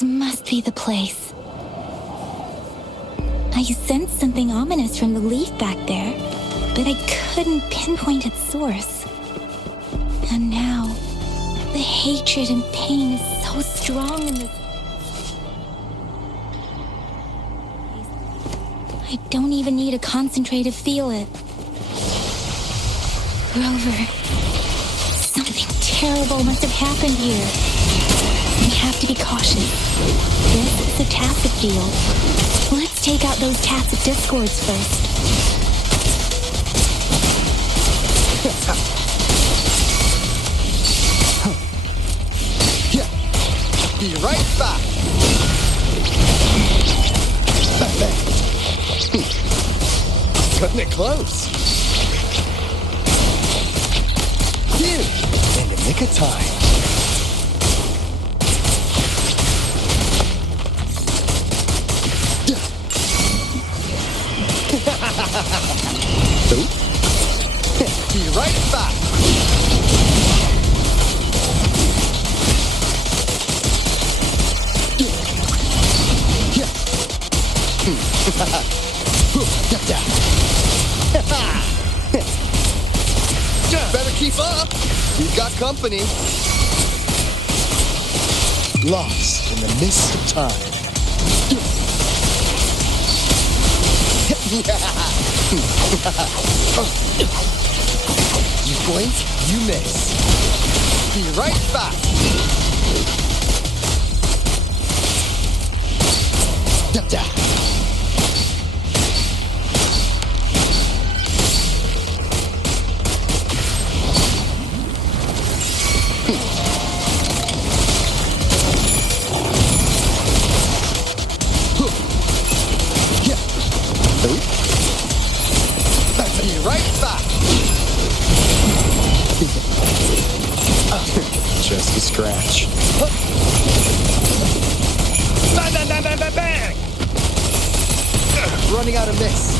This must be the place. I sensed something ominous from the leaf back there, but I couldn't pinpoint its source. And now, the hatred and pain is so strong in this. I don't even need to concentrate to feel it. Rover, something terrible must have happened here. We have to be cautious. This is a tacit field. Let's take out those tacit discords first. Be right back. Cutting it close. Phew! In the nick of time. Oop. Be right back. Better keep up. We've got company. Lost in the mist of time. You blink, you miss. Be right back. Be right back. Just a scratch. Bang, bang, bang, bang, bang, bang. Running out of mist.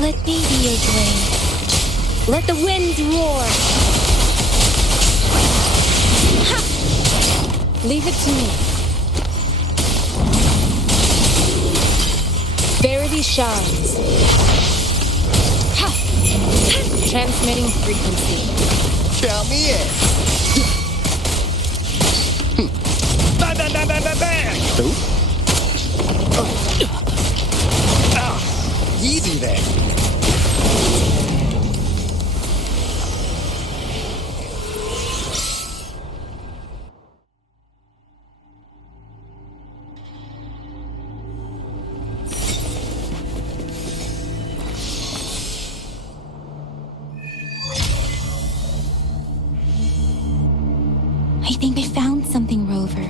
Let me be your blade. Let the winds roar. Ha! Leave it to me. Verity shards. Ha! Transmitting frequency. Count me in. Bang, bang, bang, bang, bang, bang. Easy there. I think I found something, Rover.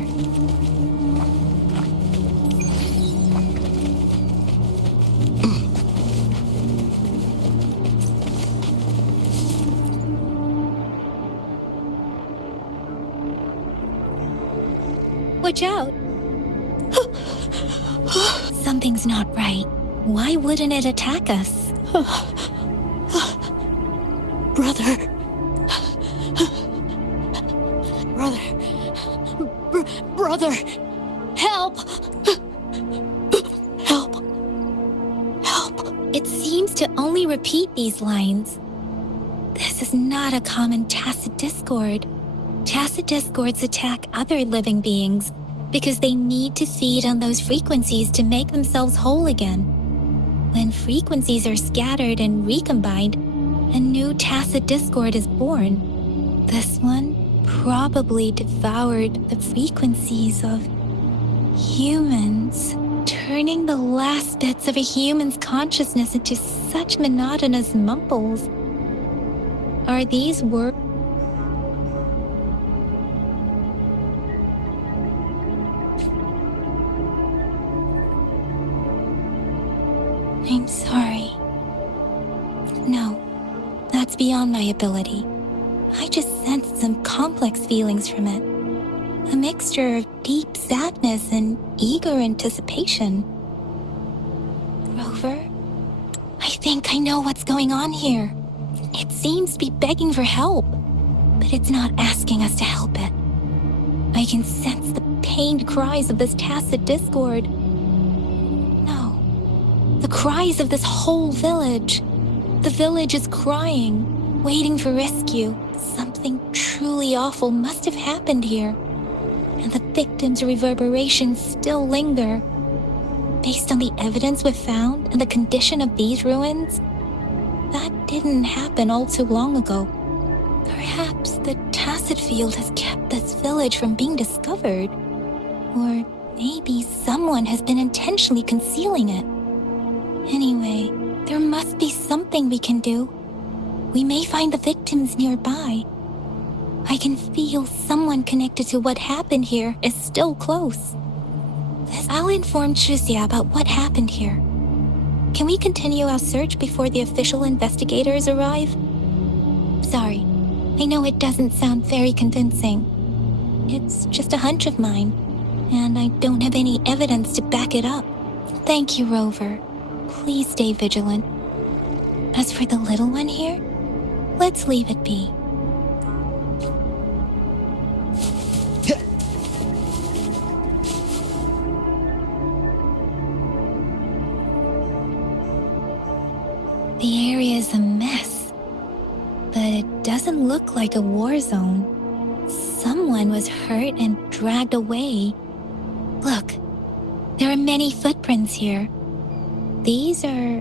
Watch out! Something's not right. Why wouldn't it attack us? Brother. Brother. Help! Help! Help! It seems to only repeat these lines. This is not a common tacit discord. Tacit discords attack other living beings because they need to feed on those frequencies to make themselves whole again. When frequencies are scattered and recombined, a new tacit discord is born. This one probably devoured the frequencies of humans, turning the last bits of a human's consciousness into such monotonous mumbles. Are these words? I'm sorry. No, that's beyond my ability. I just sensed some complex feelings from it. A mixture of deep sadness and eager anticipation. Rover, I think I know what's going on here. It seems to be begging for help, but it's not asking us to help it. I can sense the pained cries of this tacit discord. No, the cries of this whole village. The village is crying, waiting for rescue. Something truly awful must have happened here, and the victims' reverberations still linger. Based on the evidence we've found and the condition of these ruins, that didn't happen all too long ago. Perhaps the tacit field has kept this village from being discovered. Or maybe someone has been intentionally concealing it. Anyway, there must be something we can do. We may find the victims nearby. I can feel someone connected to what happened here is still close. I'll inform Shuzia about what happened here. Can we continue our search before the official investigators arrive? Sorry, I know it doesn't sound very convincing. It's just a hunch of mine, and I don't have any evidence to back it up. Thank you, Rover. Please stay vigilant. As for the little one here, let's leave it be. The area is a mess, but it doesn't look like a war zone. Someone was hurt and dragged away. Look, there are many footprints here. These are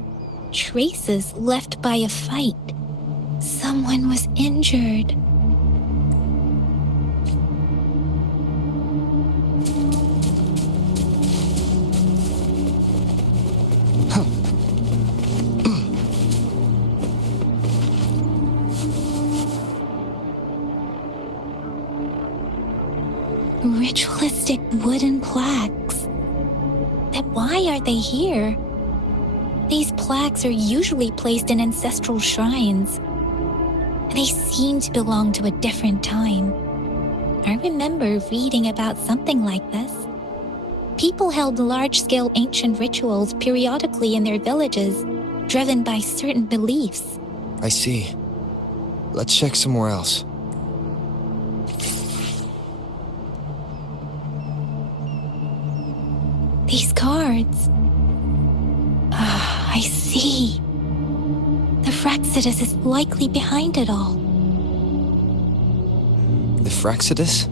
traces left by a fight. Someone was injured. Ritualistic wooden plaques. But why are they here? These plaques are usually placed in ancestral shrines. They seem to belong to a different time. I remember reading about something like this. People held large-scale ancient rituals periodically in their villages, driven by certain beliefs. I see. Let's check somewhere else. These cards. I see. The Fraxidus is likely behind it all. The Fraxidus?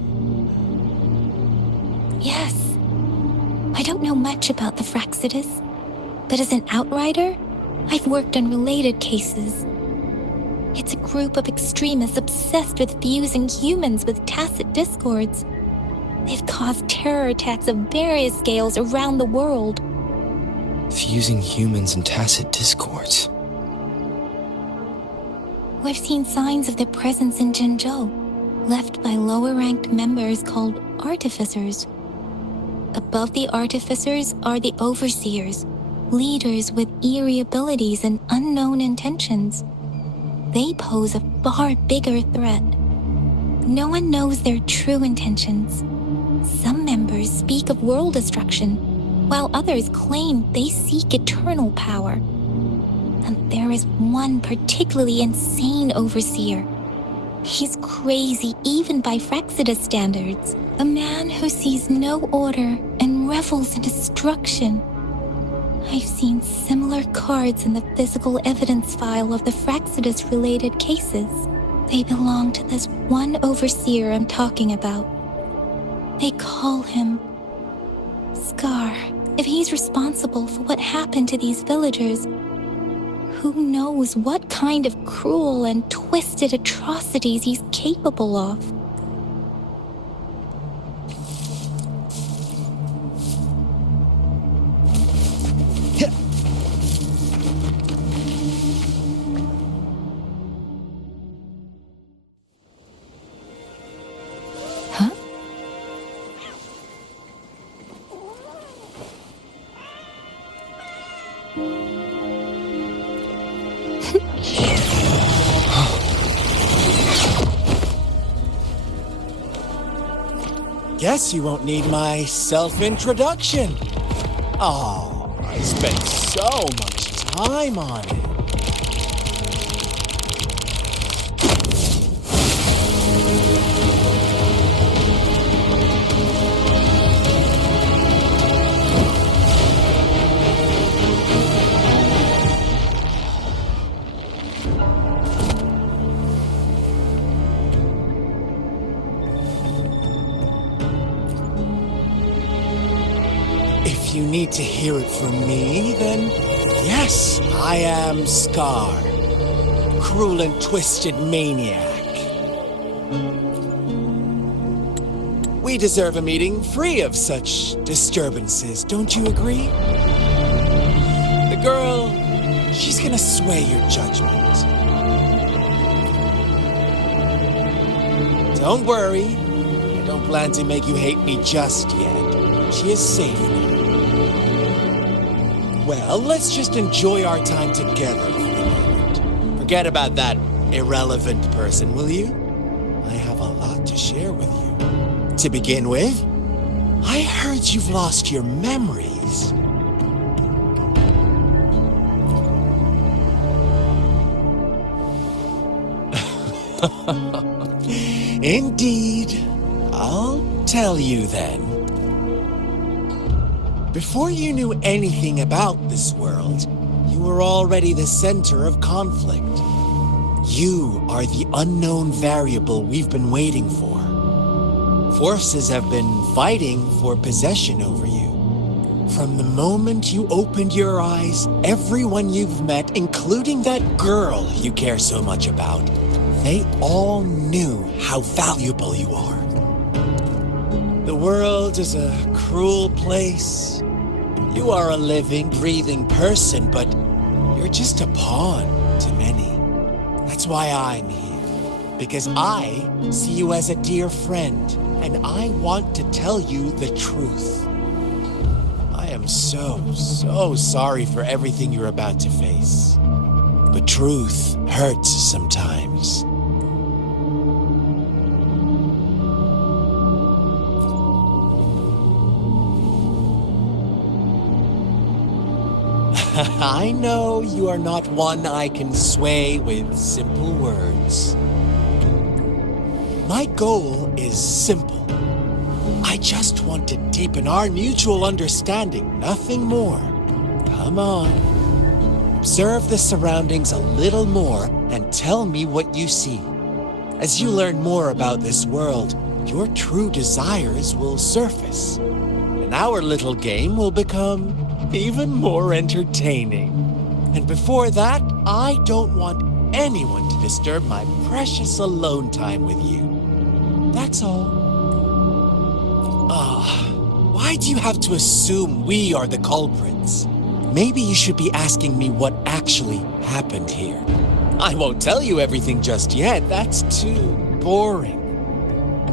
Yes. I don't know much about the Fraxidus, but as an outrider, I've worked on related cases. It's a group of extremists obsessed with fusing humans with tacit discords. They've caused terror attacks of various scales around the world. Fusing humans and tacit discords. We've seen signs of their presence in Jinzhou, left by lower-ranked members called artificers. Above the artificers are the overseers, leaders with eerie abilities and unknown intentions. They pose a far bigger threat. No one knows their true intentions. Some members speak of world destruction, while others claim they seek eternal power. And there is one particularly insane overseer. He's crazy even by Fraxidus standards. A man who sees no order and revels in destruction. I've seen similar cards in the physical evidence file of the Fraxidus-related cases. They belong to this one overseer I'm talking about. They call him Scar. If he's responsible for what happened to these villagers, who knows what kind of cruel and twisted atrocities he's capable of. Huh? Guess you won't need my self-introduction. Oh, I spent so much time on it. need to hear it from me, then yes, I am Scar, cruel and twisted maniac. We deserve a meeting free of such disturbances, don't you agree? The girl, she's gonna sway your judgment. Don't worry, I don't plan to make you hate me just yet. She is safe now. Well, let's just enjoy our time together for the moment. Forget about that irrelevant person, will you? I have a lot to share with you. To begin with, I heard you've lost your memories. Indeed. I'll tell you then. Before you knew anything about this world, you were already the center of conflict. You are the unknown variable we've been waiting for. Forces have been fighting for possession over you. From the moment you opened your eyes, everyone you've met, including that girl you care so much about, they all knew how valuable you are. The world is a cruel place. You are a living, breathing person, but you're just a pawn to many. That's why I'm here. Because I see you as a dear friend, and I want to tell you the truth. I am so sorry for everything you're about to face. But truth hurts sometimes. I know you are not one I can sway with simple words. My goal is simple. I just want to deepen our mutual understanding, nothing more. Come on. Observe the surroundings a little more and tell me what you see. As you learn more about this world, your true desires will surface. And our little game will become even more entertaining. And before that, I don't want anyone to disturb my precious alone time with you. That's all. Why do you have to assume we are the culprits? Maybe you should be asking me what actually happened here. I won't tell you everything just yet. That's too boring.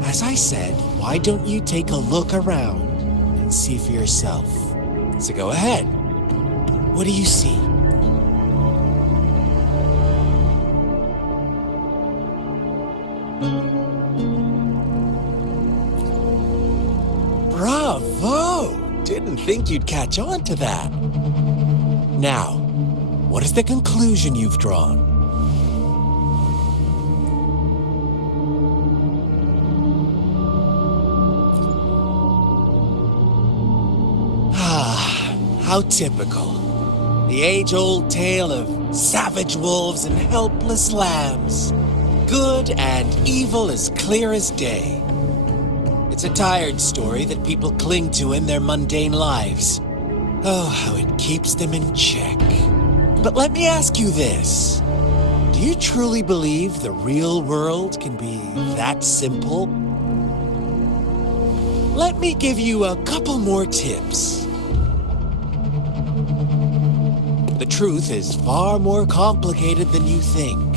As I said, why don't you take a look around and see for yourself? So go ahead. What do you see? Bravo! Didn't think you'd catch on to that. Now, what is the conclusion you've drawn? How typical. The age-old tale of savage wolves and helpless lambs. Good and evil as clear as day. It's a tired story that people cling to in their mundane lives. Oh, how it keeps them in check. But let me ask you this. Do you truly believe the real world can be that simple? Let me give you a couple more tips. The truth is far more complicated than you think.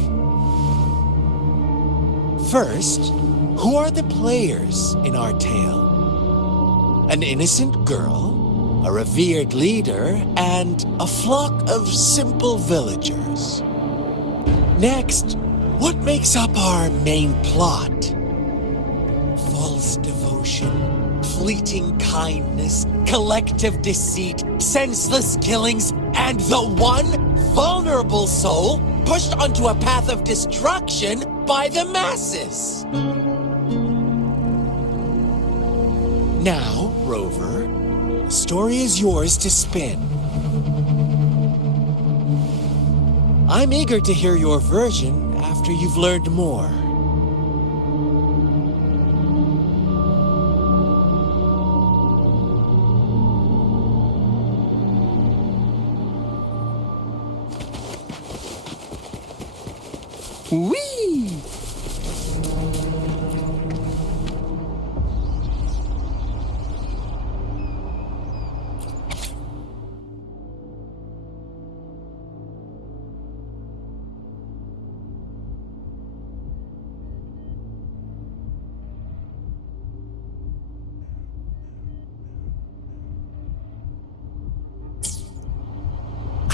First, who are the players in our tale? An innocent girl, a revered leader, and a flock of simple villagers. Next, what makes up our main plot? False devotion, fleeting kindness, collective deceit, senseless killings, and the one vulnerable soul pushed onto a path of destruction by the masses. Now, Rover, the story is yours to spin. I'm eager to hear your version after you've learned more. Whee!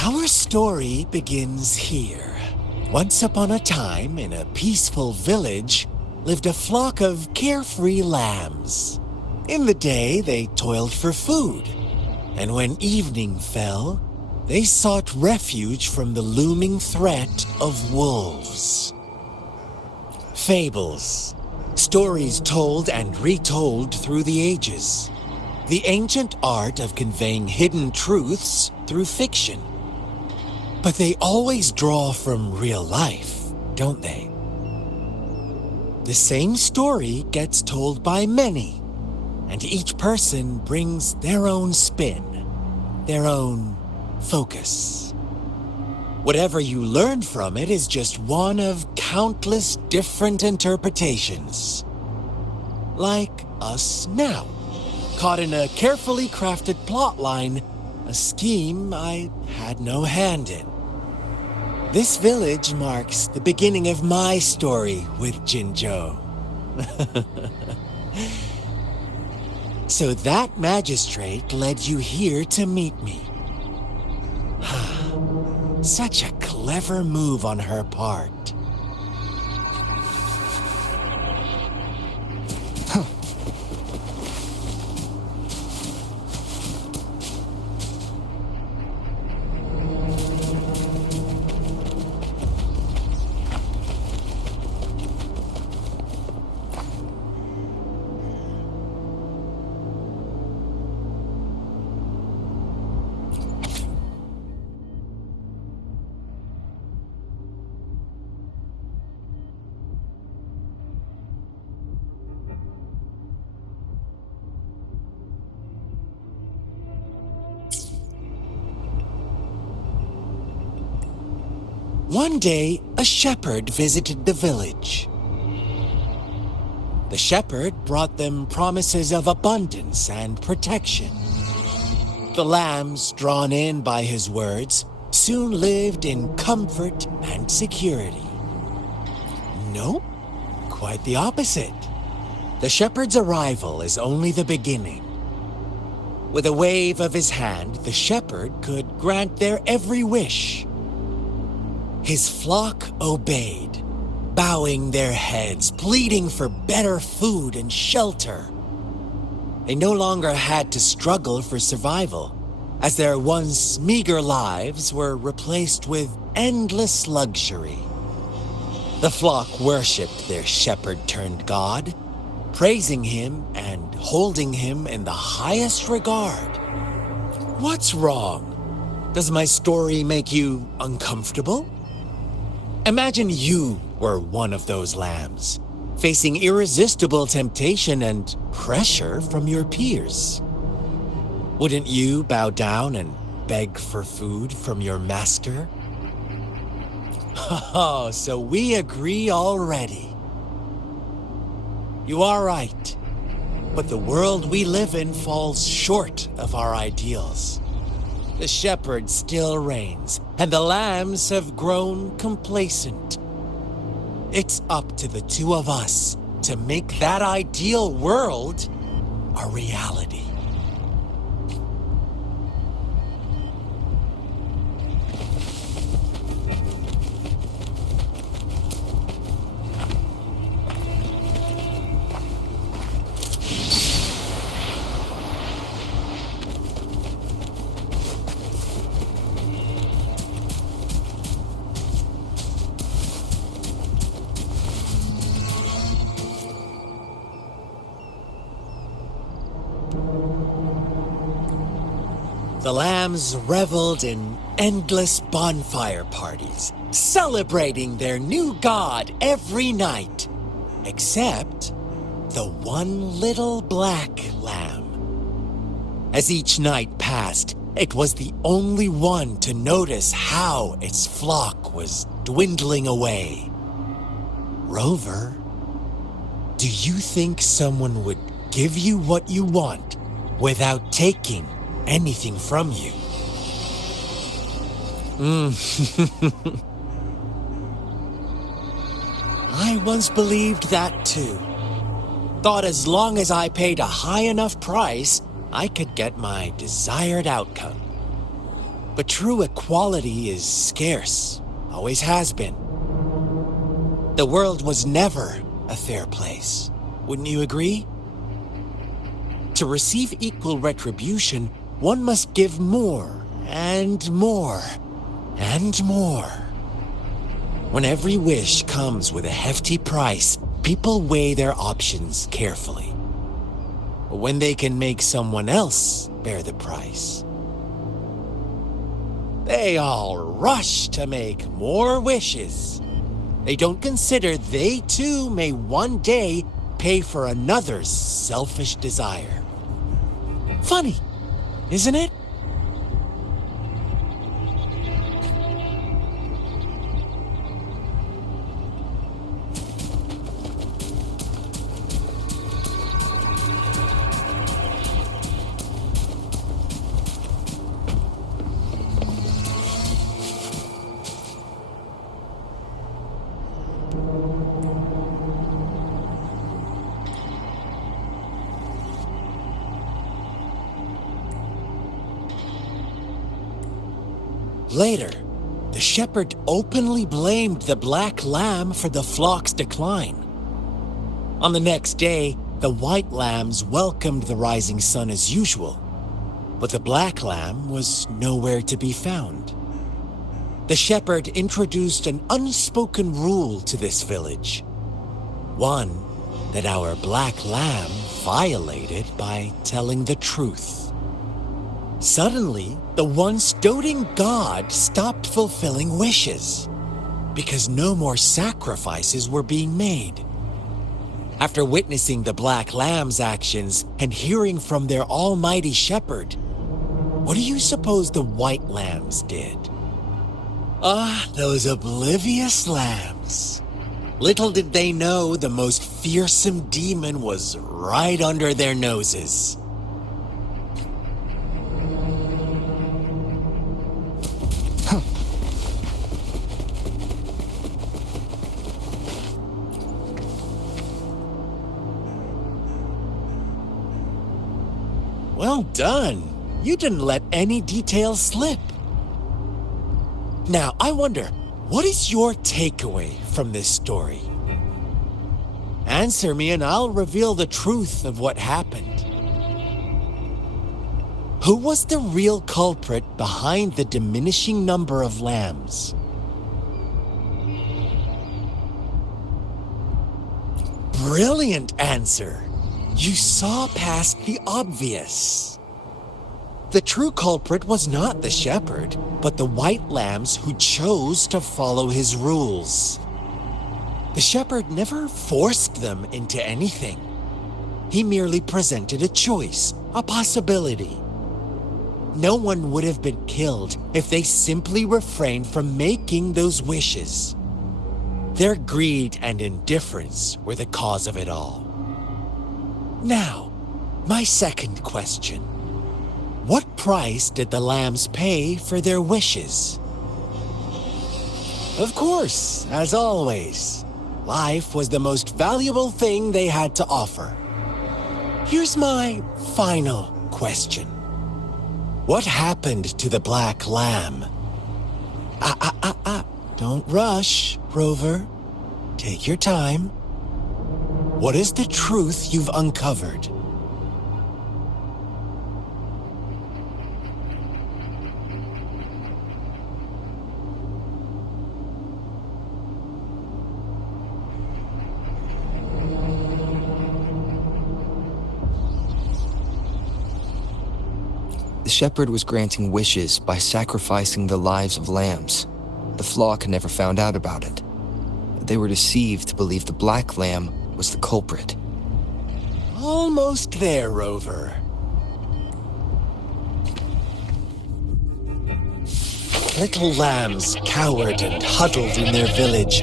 Our story begins here. Once upon a time, in a peaceful village, lived a flock of carefree lambs. In the day, they toiled for food, and when evening fell, they sought refuge from the looming threat of wolves. Fables, stories told and retold through the ages. The ancient art of conveying hidden truths through fiction. But they always draw from real life, don't they? The same story gets told by many, and each person brings their own spin, their own focus. Whatever you learn from it is just one of countless different interpretations. Like us now, caught in a carefully crafted plotline, a scheme I had no hand in. This village marks the beginning of my story with Jinzhou. So that magistrate led you here to meet me. Such a clever move on her part. One day, a shepherd visited the village. The shepherd brought them promises of abundance and protection. The lambs, drawn in by his words, soon lived in comfort and security. Nope, quite the opposite. The shepherd's arrival is only the beginning. With a wave of his hand, the shepherd could grant their every wish. His flock obeyed, bowing their heads, pleading for better food and shelter. They no longer had to struggle for survival, as their once meager lives were replaced with endless luxury. The flock worshipped their shepherd-turned-god, praising him and holding him in the highest regard. What's wrong? Does my story make you uncomfortable? Imagine you were one of those lambs, facing irresistible temptation and pressure from your peers. Wouldn't you bow down and beg for food from your master? Oh, so we agree already. You are right, but the world we live in falls short of our ideals. The shepherd still reigns, and the lambs have grown complacent. It's up to the two of us to make that ideal world a reality. The lambs reveled in endless bonfire parties, celebrating their new god every night, except the one little black lamb. As each night passed, it was the only one to notice how its flock was dwindling away. Rover, do you think someone would give you what you want without taking anything from you? I once believed that too. Thought as long as I paid a high enough price, I could get my desired outcome. But true equality is scarce, always has been. The world was never a fair place, wouldn't you agree? To receive equal retribution, one must give more and more and more. When every wish comes with a hefty price, people weigh their options carefully. But when they can make someone else bear the price, they all rush to make more wishes. They don't consider they too may one day pay for another's selfish desire. Funny, isn't it? Later, the shepherd openly blamed the black lamb for the flock's decline. On the next day, the white lambs welcomed the rising sun as usual, but the black lamb was nowhere to be found. The shepherd introduced an unspoken rule to this village, one that our black lamb violated by telling the truth. Suddenly, the once doting god stopped fulfilling wishes because no more sacrifices were being made. After witnessing the black lamb's actions and hearing from their almighty shepherd, what do you suppose the white lambs did? Those oblivious lambs. Little did they know the most fearsome demon was right under their noses. Well done. You didn't let any details slip. Now, I wonder, what is your takeaway from this story? Answer me and I'll reveal the truth of what happened. Who was the real culprit behind the diminishing number of lambs? Brilliant answer. You saw past the obvious. The true culprit was not the shepherd, but the white lambs who chose to follow his rules. The shepherd never forced them into anything. He merely presented a choice, a possibility. No one would have been killed if they simply refrained from making those wishes. Their greed and indifference were the cause of it all. Now, my second question. What price did the lambs pay for their wishes? Of course, as always, life was the most valuable thing they had to offer. Here's my final question. What happened to the black lamb? Don't rush, Rover. Take your time. What is the truth you've uncovered? The shepherd was granting wishes by sacrificing the lives of lambs. The flock never found out about it. They were deceived to believe the black lamb was the culprit. Almost there, Rover. Little lambs cowered and huddled in their village,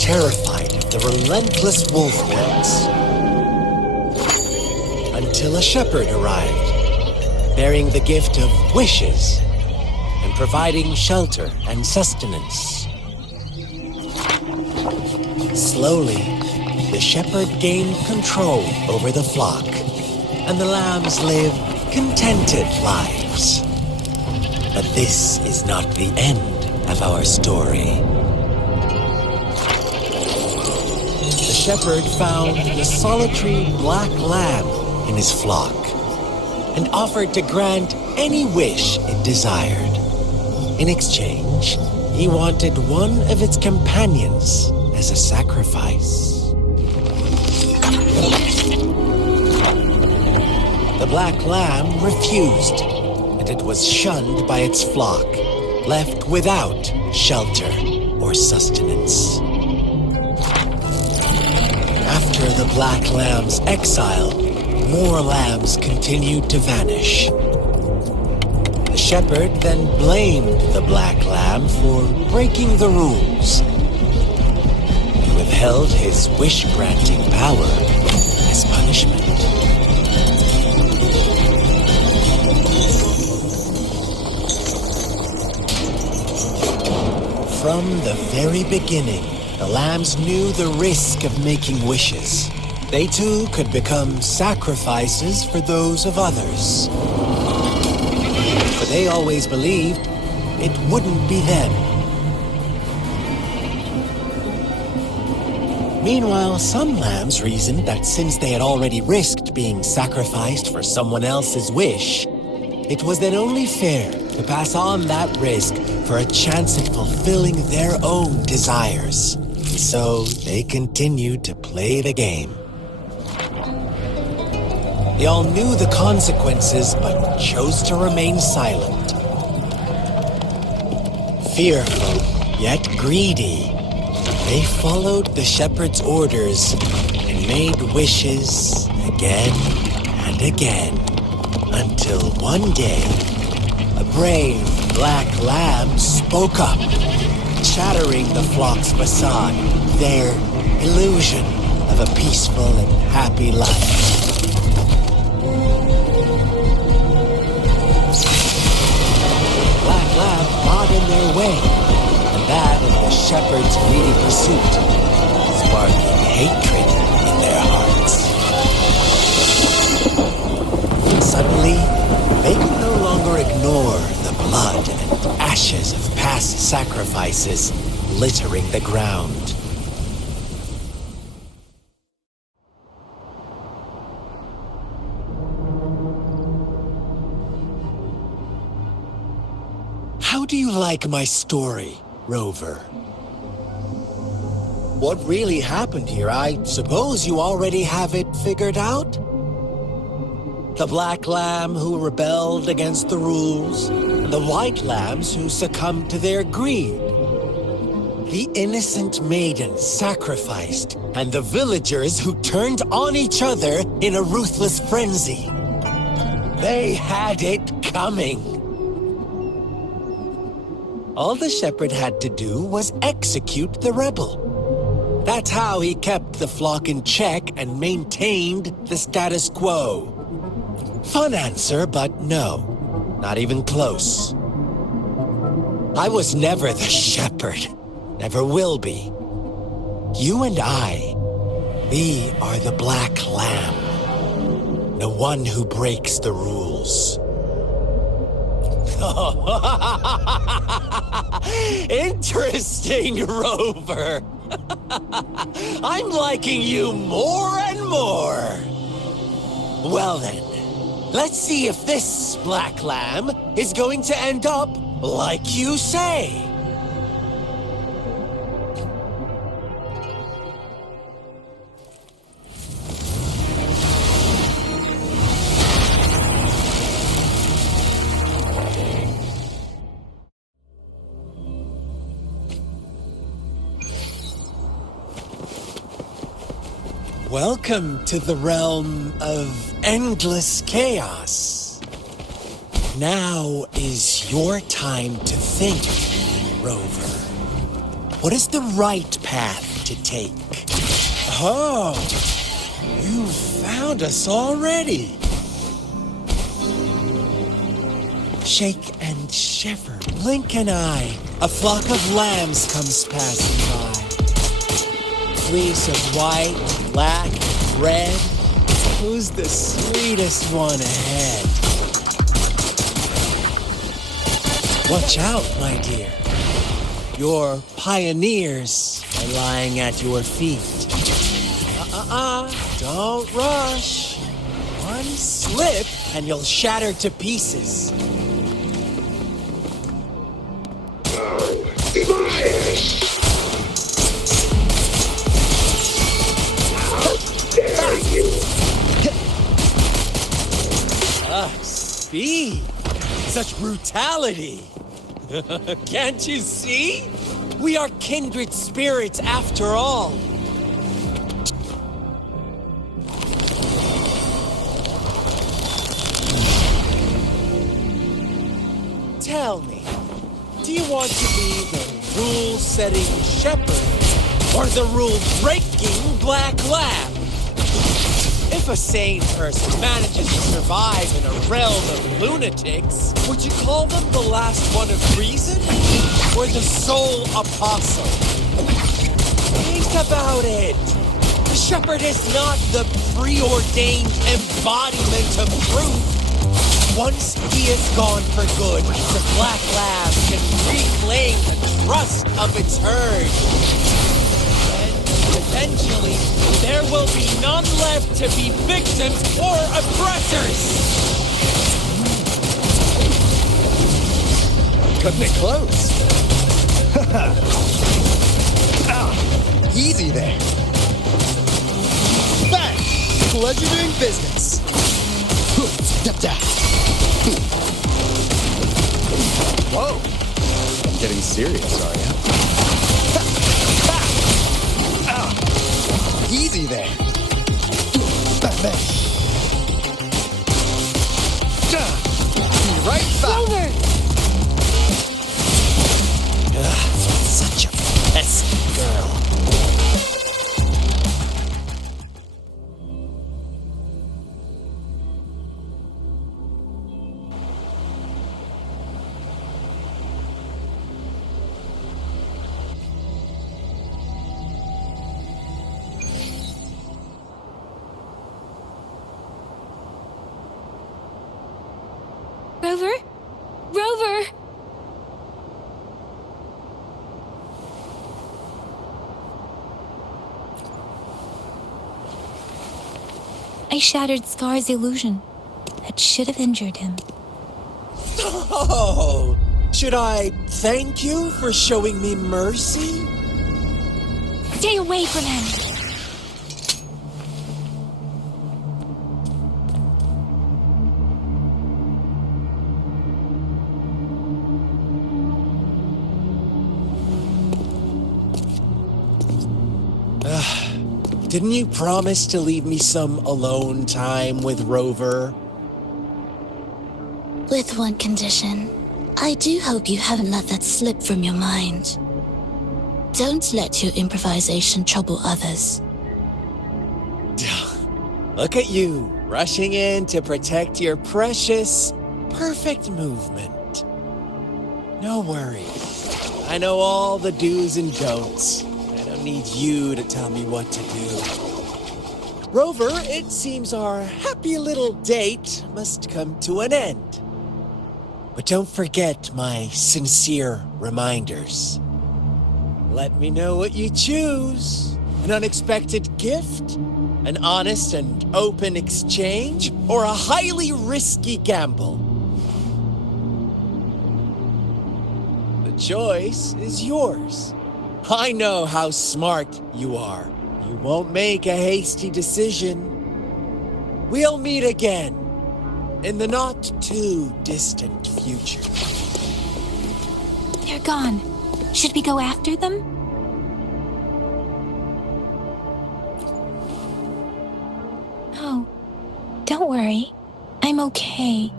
terrified of the relentless wolf packs. Until a shepherd arrived, bearing the gift of wishes and providing shelter and sustenance. Slowly, the shepherd gained control over the flock, and the lambs lived contented lives. But this is not the end of our story. The shepherd found the solitary black lamb in his flock and offered to grant any wish it desired. In exchange, he wanted one of its companions as a sacrifice. The black lamb refused, and it was shunned by its flock, left without shelter or sustenance. After the black lamb's exile, more lambs continued to vanish. The shepherd then blamed the black lamb for breaking the rules. He withheld his wish-granting power as punishment. From the very beginning, the lambs knew the risk of making wishes. They too could become sacrifices for those of others. But they always believed it wouldn't be them. Meanwhile, some lambs reasoned that since they had already risked being sacrificed for someone else's wish, it was then only fair to pass on that risk for a chance at fulfilling their own desires. So they continued to play the game. They all knew the consequences, but chose to remain silent. Fearful, yet greedy, they followed the shepherd's orders and made wishes again and again, until one day, a brave black lamb spoke up, shattering the flock's facade, their illusion of a peaceful and happy life. Black lamb got in their way, and that of the shepherd's greedy pursuit, sparking hatred in their hearts. Suddenly, they could no longer ignore the blood and ashes of past sacrifices littering the ground. How do you like my story, Rover? What really happened here? I suppose you already have it figured out? The black lamb who rebelled against the rules, and the white lambs who succumbed to their greed. The innocent maiden sacrificed, and the villagers who turned on each other in a ruthless frenzy. They had it coming. All the shepherd had to do was execute the rebel. That's how he kept the flock in check and maintained the status quo. Fun answer, but no, not even close. I was never the shepherd, never will be. You and I, we are the black lamb, the one who breaks the rules. Interesting, Rover. I'm liking you more and more. Well then, let's see if this black lamb is going to end up like you say. Welcome to the realm of endless chaos. Now is your time to think, Rover. What is the right path to take. Oh, you found us already. Shake and shiver, blink an eye. A flock of lambs comes passing by. Fleece of white, black, red. Who's the sweetest one ahead? Watch out, my dear. Your pioneers are lying at your feet. Don't rush. One slip and you'll shatter to pieces. Speed! Such brutality! Can't you see? We are kindred spirits after all. Tell me, do you want to be the rule-setting shepherd or the rule-breaking black lab? If a sane person manages to survive in a realm of lunatics, would you call them the last one of reason or the sole apostle? Think about it. The shepherd is not the preordained embodiment of truth. Once he is gone for good, the black lab can reclaim the trust of its herd. Eventually, there will be none left to be victims or oppressors! Cutting it close. Easy there. Bang! Pleasure doing business. Whoa! Getting serious, are you? Easy there. Bang, bang. Be right back. Such a pesky girl. Rover? Rover! I shattered Scar's illusion. That should have injured him. Oh, should I thank you for showing me mercy? Stay away from him! Didn't you promise to leave me some alone time with Rover? With one condition. I do hope you haven't let that slip from your mind. Don't let your improvisation trouble others. Look at you, rushing in to protect your precious, perfect movement. No worries. I know all the do's and don'ts. I don't need you to tell me what to do. Rover, it seems our happy little date must come to an end. But don't forget my sincere reminders. Let me know what you choose. An unexpected gift? An honest and open exchange? Or a highly risky gamble? The choice is yours. I know how smart you are. You won't make a hasty decision. We'll meet again in the not-too-distant future. They're gone. Should we go after them? No. Don't worry. I'm okay.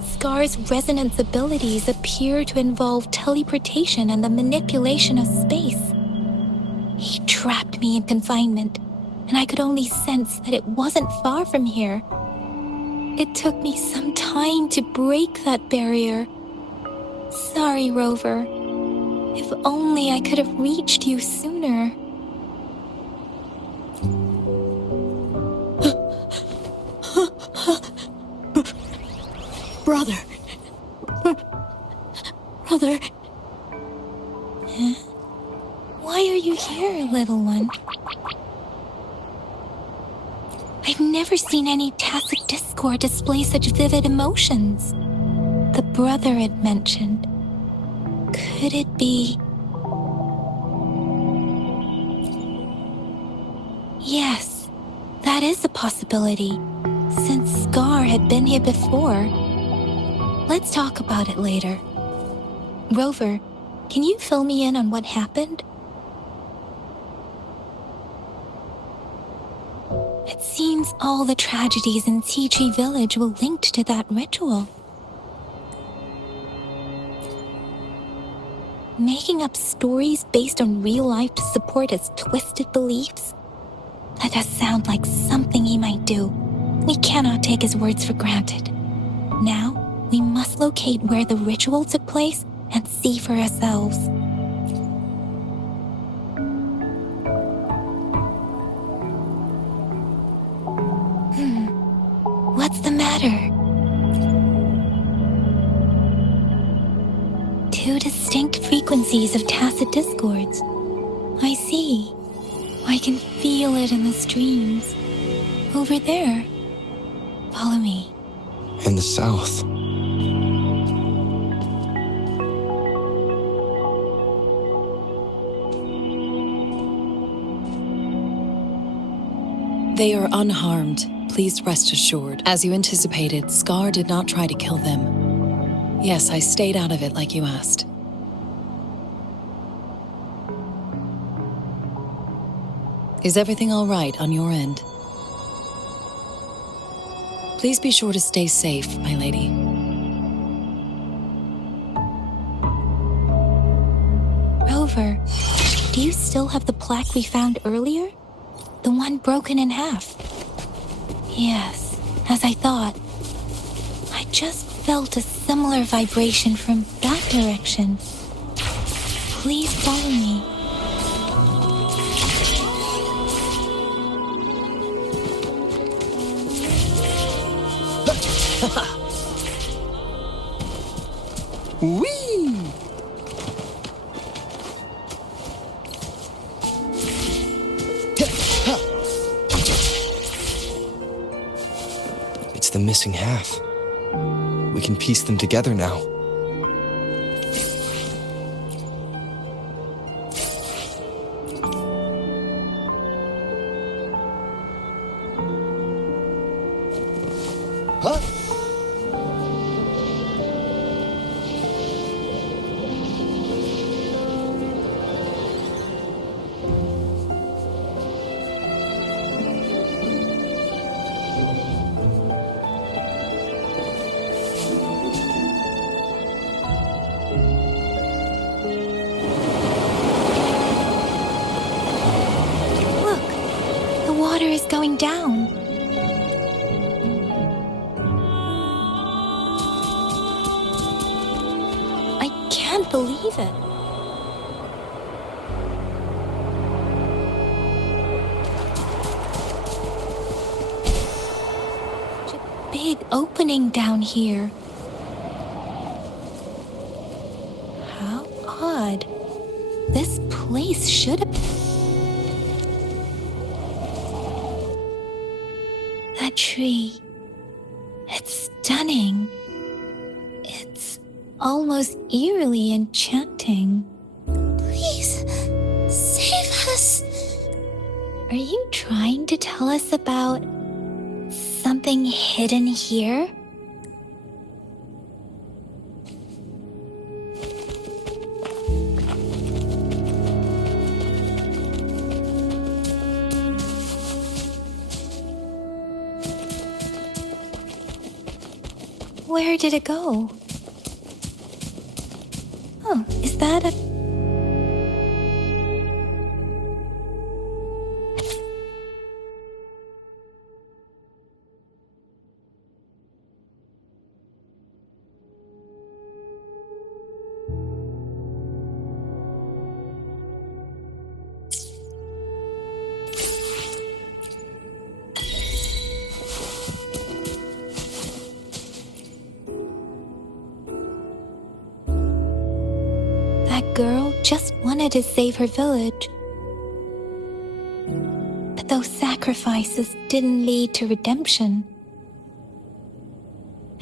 Scar's resonance abilities appear to involve teleportation and the manipulation of space. He trapped me in confinement, and I could only sense that it wasn't far from here. It took me some time to break that barrier. Sorry, Rover. If only I could have reached you sooner. Brother. Brother. Huh? Why are you here, little one? I've never seen any tacit discord display such vivid emotions. The brother had mentioned. Could it be? Yes, that is a possibility, since Scar had been here before. Let's talk about it later. Rover, can you fill me in on what happened? It seems all the tragedies in Tea Tree Village were linked to that ritual. Making up stories based on real life to support his twisted beliefs? That does sound like something he might do. We cannot take his words for granted. Now, we must locate where the ritual took place and see for ourselves. What's the matter? Two distinct frequencies of tacit discords. I see. I can feel it in the streams. Over there. Follow me. In the south. They are unharmed. Please rest assured. As you anticipated, Scar did not try to kill them. Yes, I stayed out of it like you asked. Is everything all right on your end? Please be sure to stay safe, my lady. Rover, do you still have the plaque we found earlier? The one broken in half? Yes, as I thought. I just felt a similar vibration from that direction. Please follow me. Whee! It's the missing half. We can piece them together now. Huh? Look, the water is going down. I can't believe it. Such a big opening down here. How odd. This place should have... That tree. It's stunning. It's almost eerily enchanting. Please, save us. Are you trying to tell us about something hidden here? Where did it go? Oh, is that a... girl just wanted to save her village. But those sacrifices didn't lead to redemption.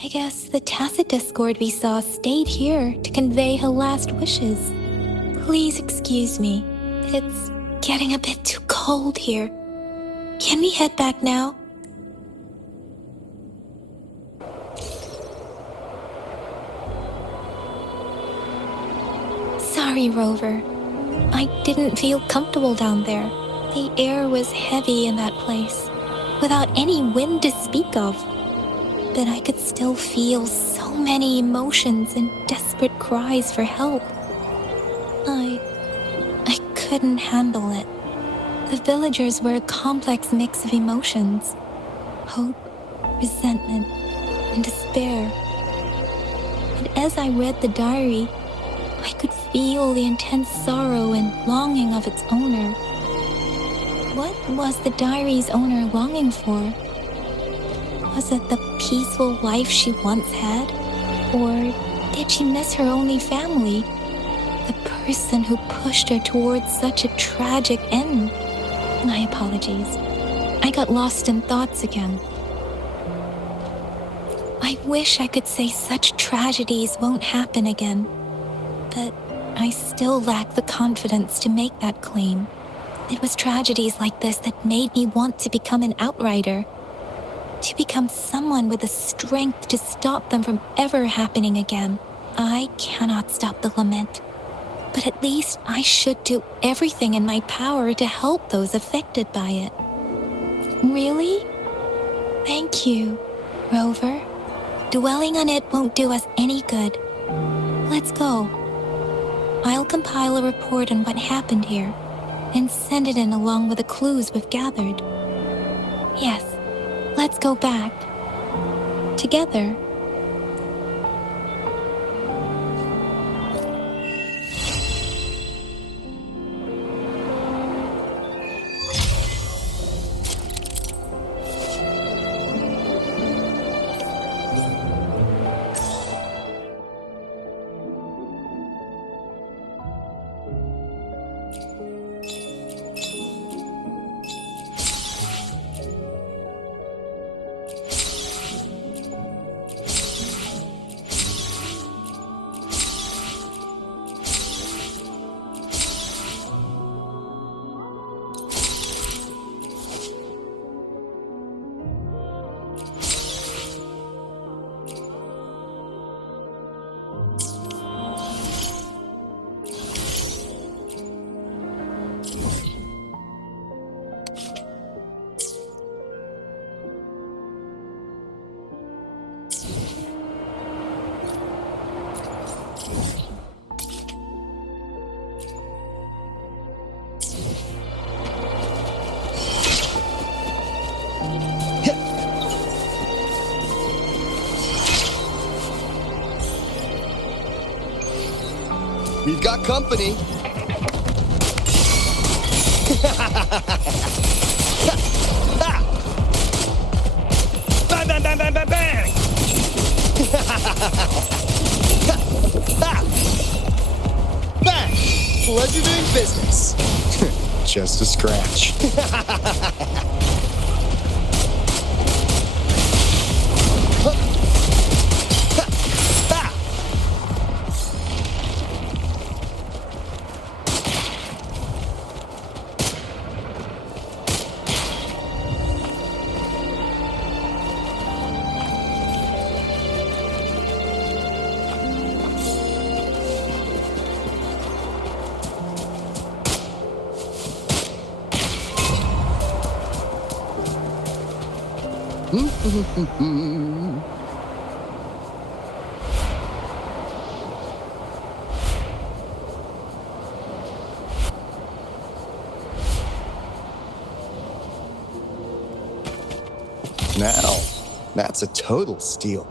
I guess the tacit discord we saw stayed here to convey her last wishes. Please excuse me. It's getting a bit too cold here. Can we head back now? Sorry, Rover. I didn't feel comfortable down there. The air was heavy in that place, without any wind to speak of. But I could still feel so many emotions and desperate cries for help. I couldn't handle it. The villagers were a complex mix of emotions: hope, resentment, and despair. And as I read the diary, I could feel the intense sorrow and longing of its owner. What was the diary's owner longing for? Was it the peaceful life she once had? Or did she miss her only family? The person who pushed her towards such a tragic end? My apologies. I got lost in thoughts again. I wish I could say such tragedies won't happen again, but I still lack the confidence to make that claim. It was tragedies like this that made me want to become an outrider, to become someone with the strength to stop them from ever happening again. I cannot stop the lament, but at least I should do everything in my power to help those affected by it. Really? Thank you, Rover. Dwelling on it won't do us any good. Let's go. I'll compile a report on what happened here and send it in along with the clues we've gathered. Yes, let's go back. Together. We've got company. Bang, bang, bang, bang, bang, bang! Bang! Pleasure doing business. Just a scratch. Now, that's a total steal.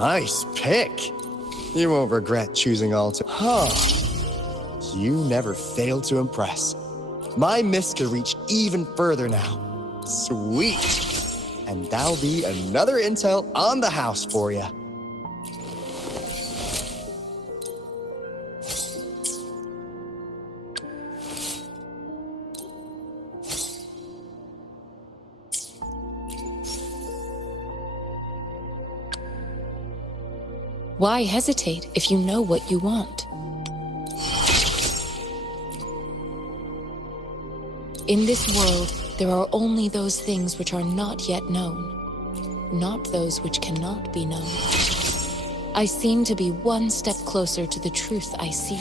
Nice pick. You won't regret choosing all to. You never fail to impress. My mist could reach even further now. Sweet. And that'll be another intel on the house for you. Why hesitate if you know what you want? In this world, there are only those things which are not yet known, not those which cannot be known. I seem to be one step closer to the truth I seek.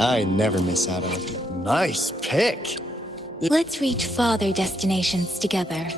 I never miss out on it. Nice pick. Let's reach farther destinations together.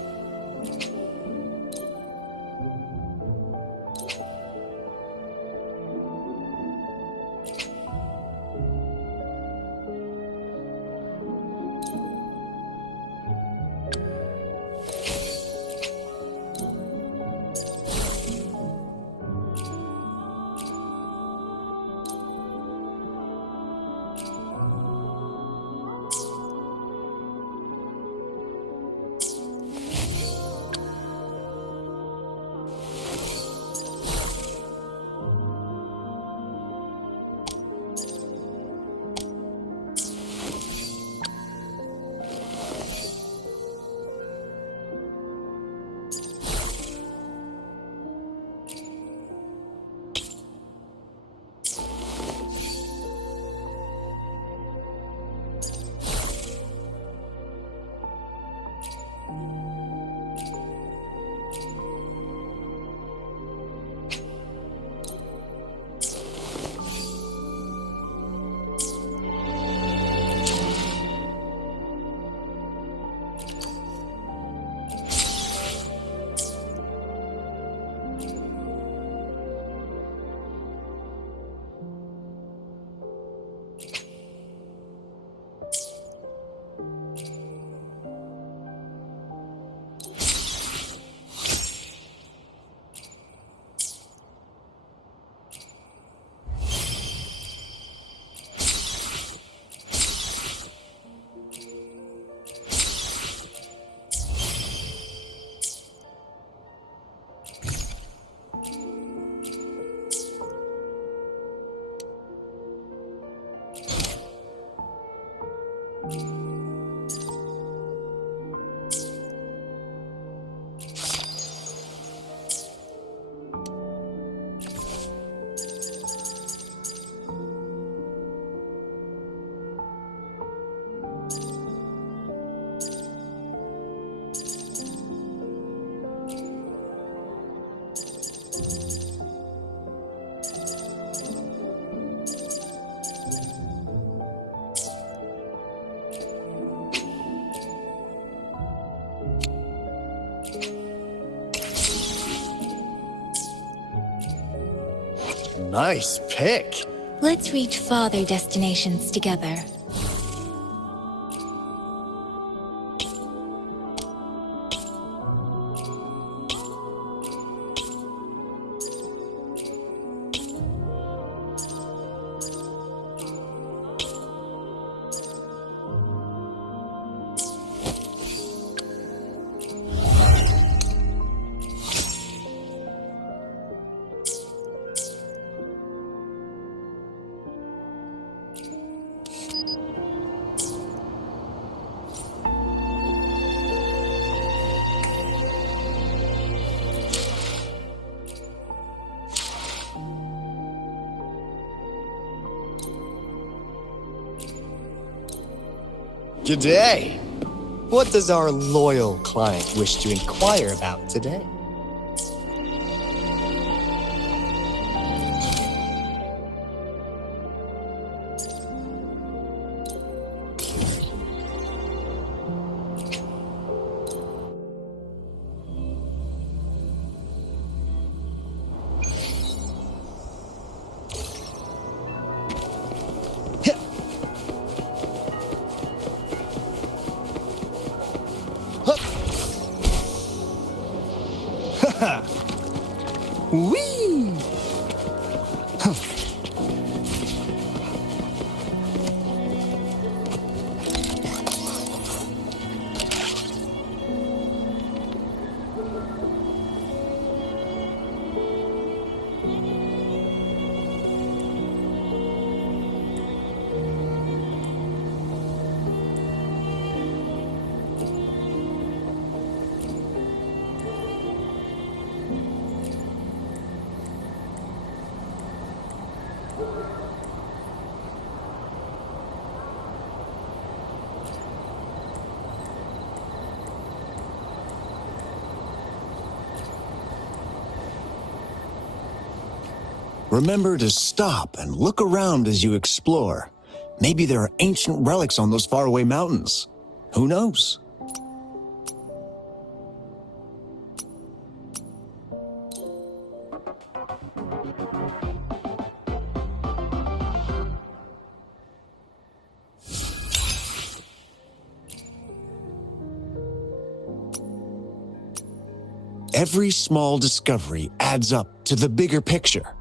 Nice pick. Let's reach farther destinations together. G'day. What does our loyal client wish to inquire about today? Whee! Remember to stop and look around as you explore. Maybe there are ancient relics on those faraway mountains. Who knows? Every small discovery adds up to the bigger picture.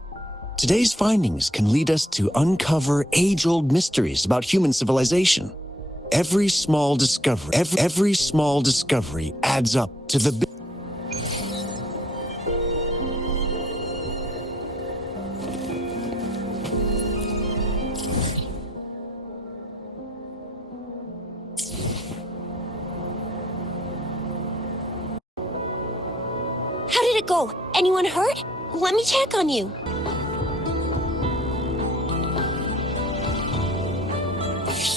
Today's findings can lead us to uncover age-old mysteries about human civilization. Every small discovery adds up to the How did it go? Anyone hurt? Let me check on you.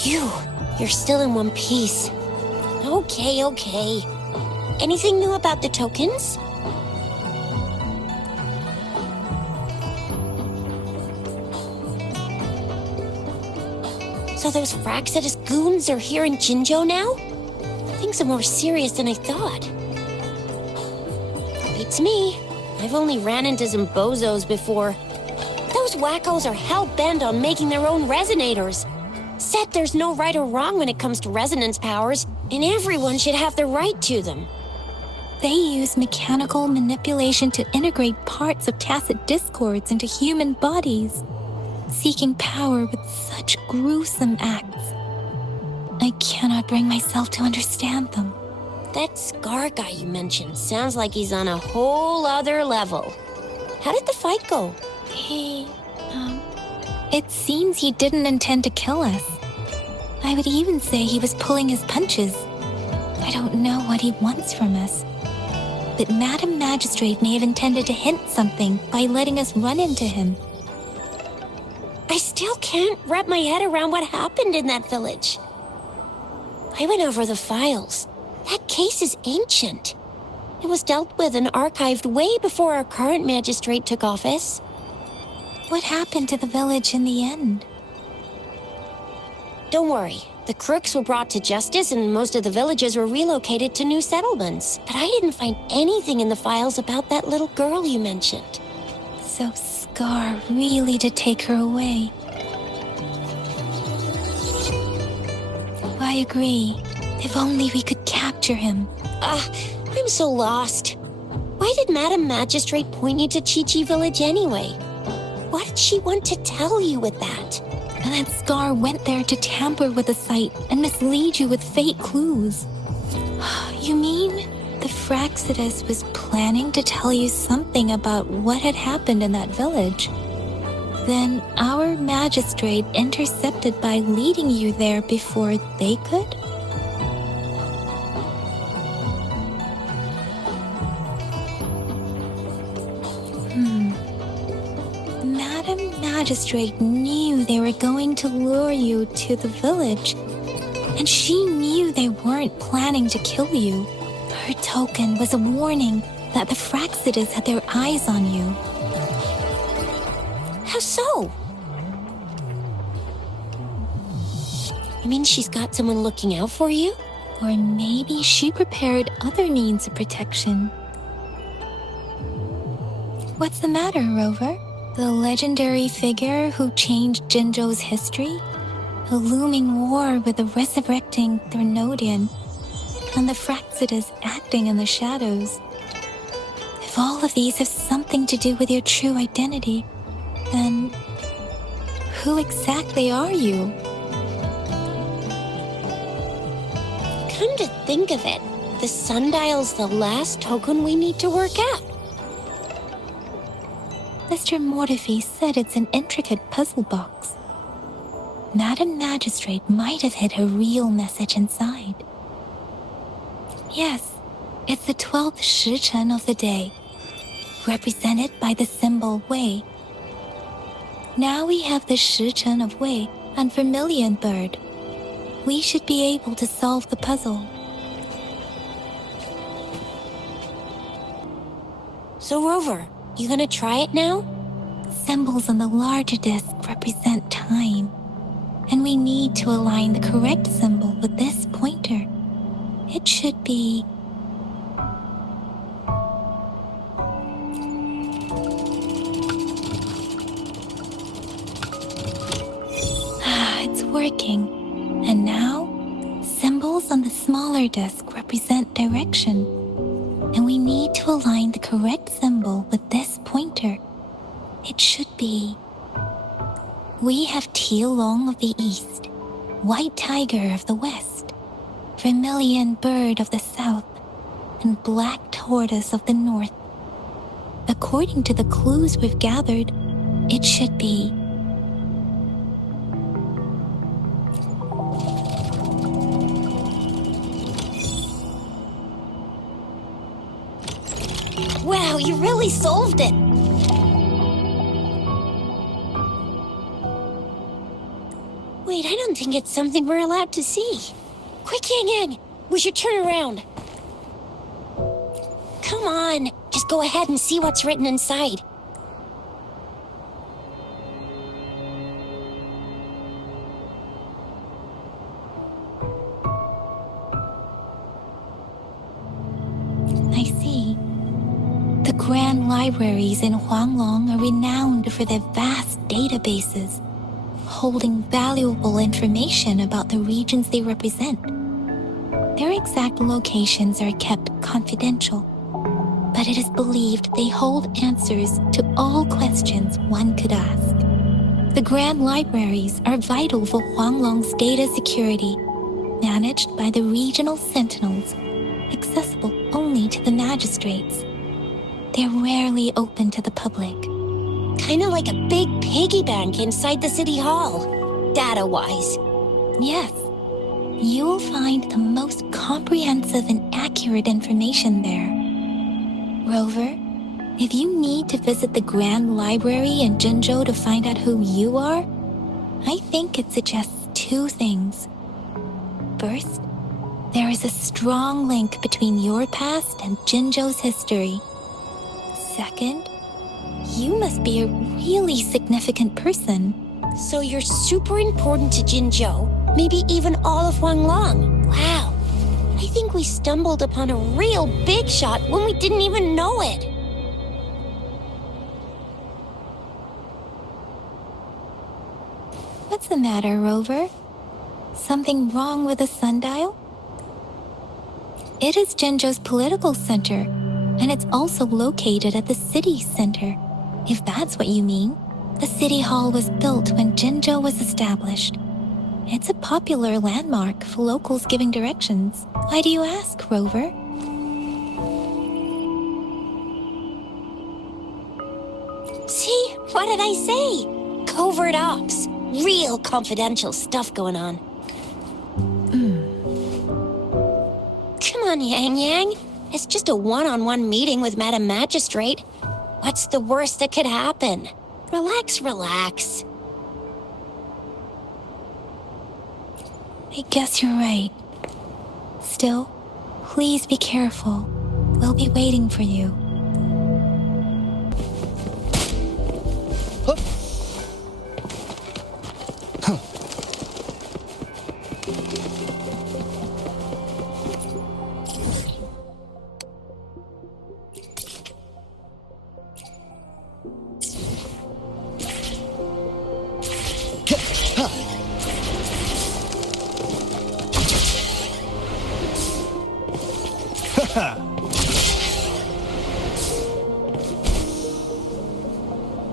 Phew, you're still in one piece. Okay. Anything new about the tokens? So those Fraxidus goons are here in Jinzhou now? Things are more serious than I thought. Beats me. I've only ran into some bozos before. Those wackos are hell-bent on making their own resonators. Said there's no right or wrong when it comes to resonance powers, and everyone should have the right to them. They use mechanical manipulation to integrate parts of tacit discords into human bodies, seeking power with such gruesome acts. I cannot bring myself to understand them. That Scar guy you mentioned sounds like he's on a whole other level. How did the fight go? It seems he didn't intend to kill us. I would even say he was pulling his punches. I don't know what he wants from us. But Madam Magistrate may have intended to hint something by letting us run into him. I still can't wrap my head around what happened in that village. I went over the files. That case is ancient. It was dealt with and archived way before our current magistrate took office. What happened to the village in the end? Don't worry. The crooks were brought to justice and most of the villagers were relocated to new settlements. But I didn't find anything in the files about that little girl you mentioned. So Scar really did take her away. I agree. If only we could capture him. I'm so lost. Why did Madam Magistrate point you to Chi-Chi Village anyway? What did she want to tell you with that? And that Scar went there to tamper with the site and mislead you with fake clues. You mean the Fraxidus was planning to tell you something about what had happened in that village? Then our magistrate intercepted by leading you there before they could? Madam Magistrate knew they were going to lure you to the village. And she knew they weren't planning to kill you. Her token was a warning that the Fraxidas had their eyes on you. How so? You mean she's got someone looking out for you? Or maybe she prepared other means of protection. What's the matter, Rover? The legendary figure who changed Jinzhou's history? The looming war with the resurrecting Threnodian, and the Fraxidas acting in the shadows. If all of these have something to do with your true identity, then who exactly are you? Come to think of it, the sundial's the last token we need to work out. Mr. Mortefi said it's an intricate puzzle box. Madam Magistrate might have hid her real message inside. Yes, it's the 12th Shichen of the day, represented by the symbol Wei. Now we have the Shichen of Wei and Vermilion Bird. We should be able to solve the puzzle. So, Rover, you gonna try it now? Symbols on the larger disc represent time, and we need to align the correct symbol with this pointer. It should be... It's working. And now, symbols on the smaller disc represent direction, and we need to align the correct symbol with this pointer. It should be... We have Tealong of the east, White Tiger of the west, Vermilion Bird of the south, and Black Tortoise of the north. According to the clues we've gathered, it should be... Wow, you really solved it! Wait, I don't think it's something we're allowed to see. Quick, Yang Yang! We should turn around. Come on, just go ahead and see what's written inside. I see. The grand libraries in Huanglong are renowned for their vast databases, holding valuable information about the regions they represent. Their exact locations are kept confidential, but it is believed they hold answers to all questions one could ask. The grand libraries are vital for Huanglong's data security, managed by the regional sentinels, accessible only to the magistrates. They're rarely open to the public. Kinda like a big piggy bank inside the city hall, data-wise. Yes, you will find the most comprehensive and accurate information there. Rover, if you need to visit the Grand Library in Jinzhou to find out who you are, I think it suggests two things. First, there is a strong link between your past and Jinzhou's history. Second, you must be a really significant person. So you're super important to Jinzhou, maybe even all of Huanglong. Wow, I think we stumbled upon a real big shot when we didn't even know it. What's the matter, Rover? Something wrong with the sundial? It is Jinzhou's political center, and it's also located at the city center. If that's what you mean, the city hall was built when Jinzhou was established. It's a popular landmark for locals giving directions. Why do you ask, Rover? See, what did I say? Covert ops. Real confidential stuff going on. Come on, Yang Yang. It's just a one-on-one meeting with Madam Magistrate. What's the worst that could happen? Relax, relax. I guess you're right. Still, please be careful. We'll be waiting for you.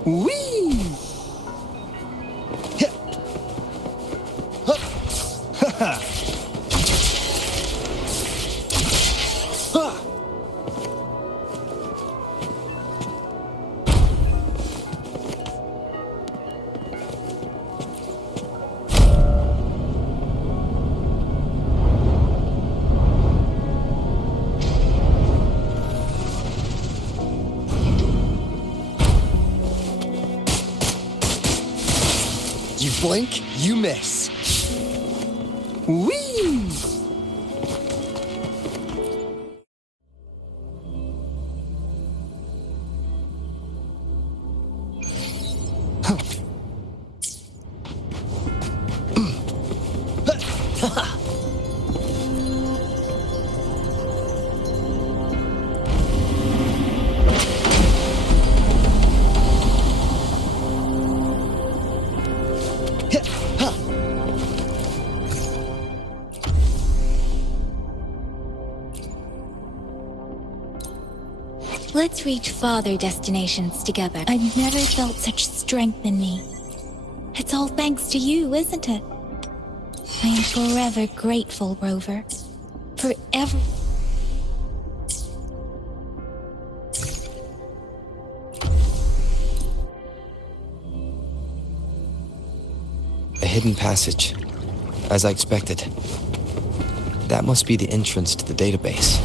Whee! You blink, you miss. Whee! Let's reach farther destinations together. I've never felt such strength in me. It's all thanks to you, isn't it? I am forever grateful, Rover. Forever. A hidden passage, as I expected. That must be the entrance to the database.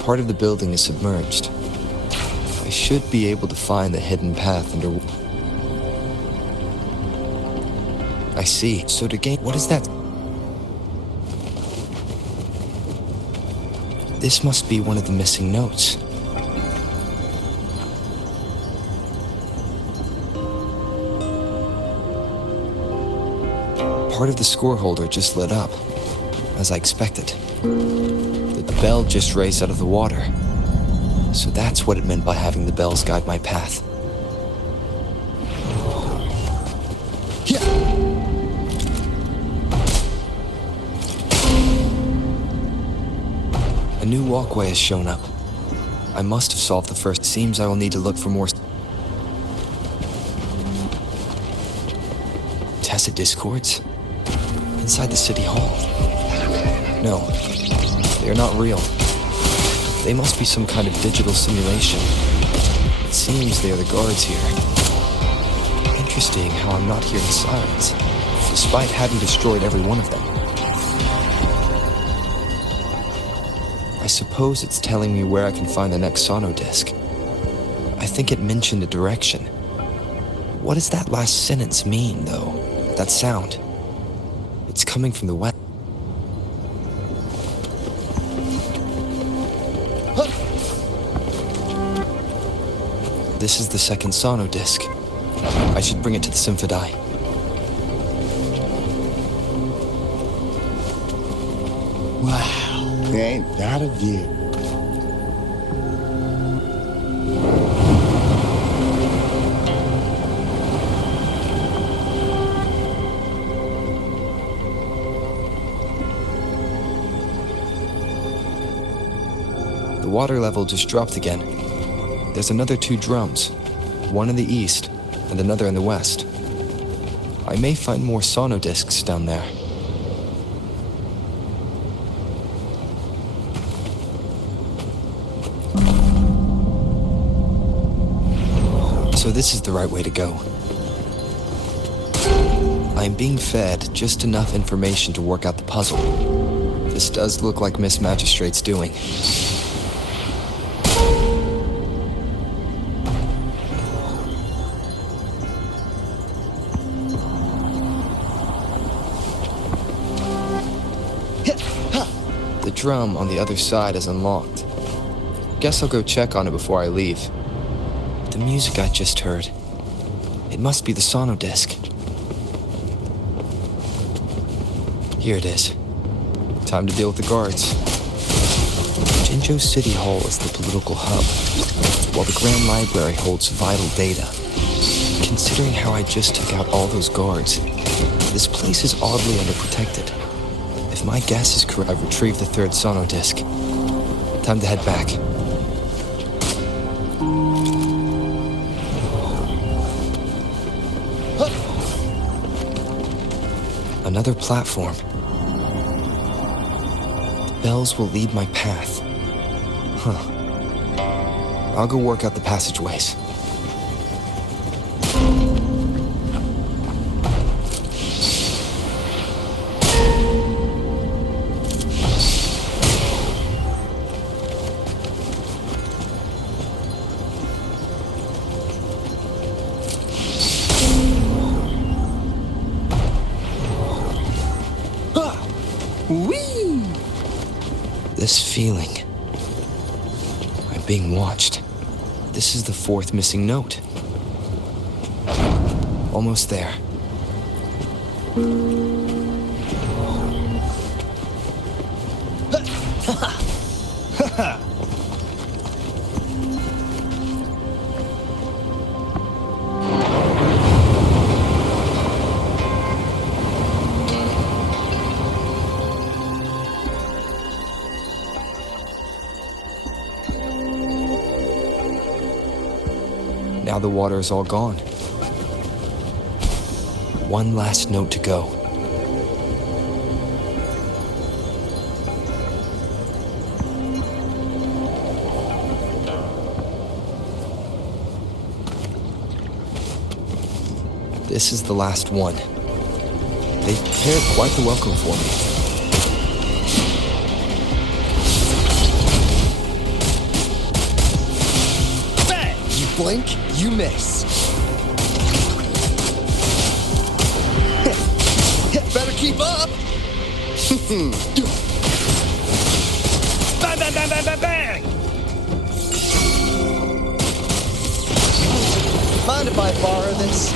Part of the building is submerged. I should be able to find the hidden path under... I see. So to gain... What is that? This must be one of the missing notes. Part of the score holder just lit up, as I expected. The bell just raised out of the water. So that's what it meant by having the bells guide my path. Yeah. A new walkway has shown up. I must have solved the first. Seems I will need to look for more tacit discords inside the city hall. No, they are not real. They must be some kind of digital simulation. It seems they are the guards here. Interesting how I'm not hearing sirens, despite having destroyed every one of them. I suppose it's telling me where I can find the next sono disc. I think it mentioned a direction. What does that last sentence mean, though? That sound. It's coming from the west. This is the second sono disc. I should bring it to the Symphodi. Wow, ain't that a view? The water level just dropped again. There's another 2 drums, one in the east and another in the west. I may find more sono discs down there. So this is the right way to go. I'm being fed just enough information to work out the puzzle. This does look like Miss Magistrate's doing. drum on the other side is unlocked. Guess I'll go check on it before I leave. The music I just heard. It must be the sonodisc. Here it is. Time to deal with the guards. Jinzhou City Hall is the political hub, while the Grand Library holds vital data. Considering how I just took out all those guards, this place is oddly underprotected. If my guess is correct, I've retrieved the third sonodisc. Time to head back. Another platform. The bells will lead my path. Huh. I'll go work out the passageways. This feeling. I'm being watched. This is the fourth missing note. Almost there. Now the water is all gone. One last note to go. This is the last one. They prepared quite the welcome for me. Blink, you miss. Better keep up. Bang, bang, bang, bang, bang, bang! Mind if I borrow this?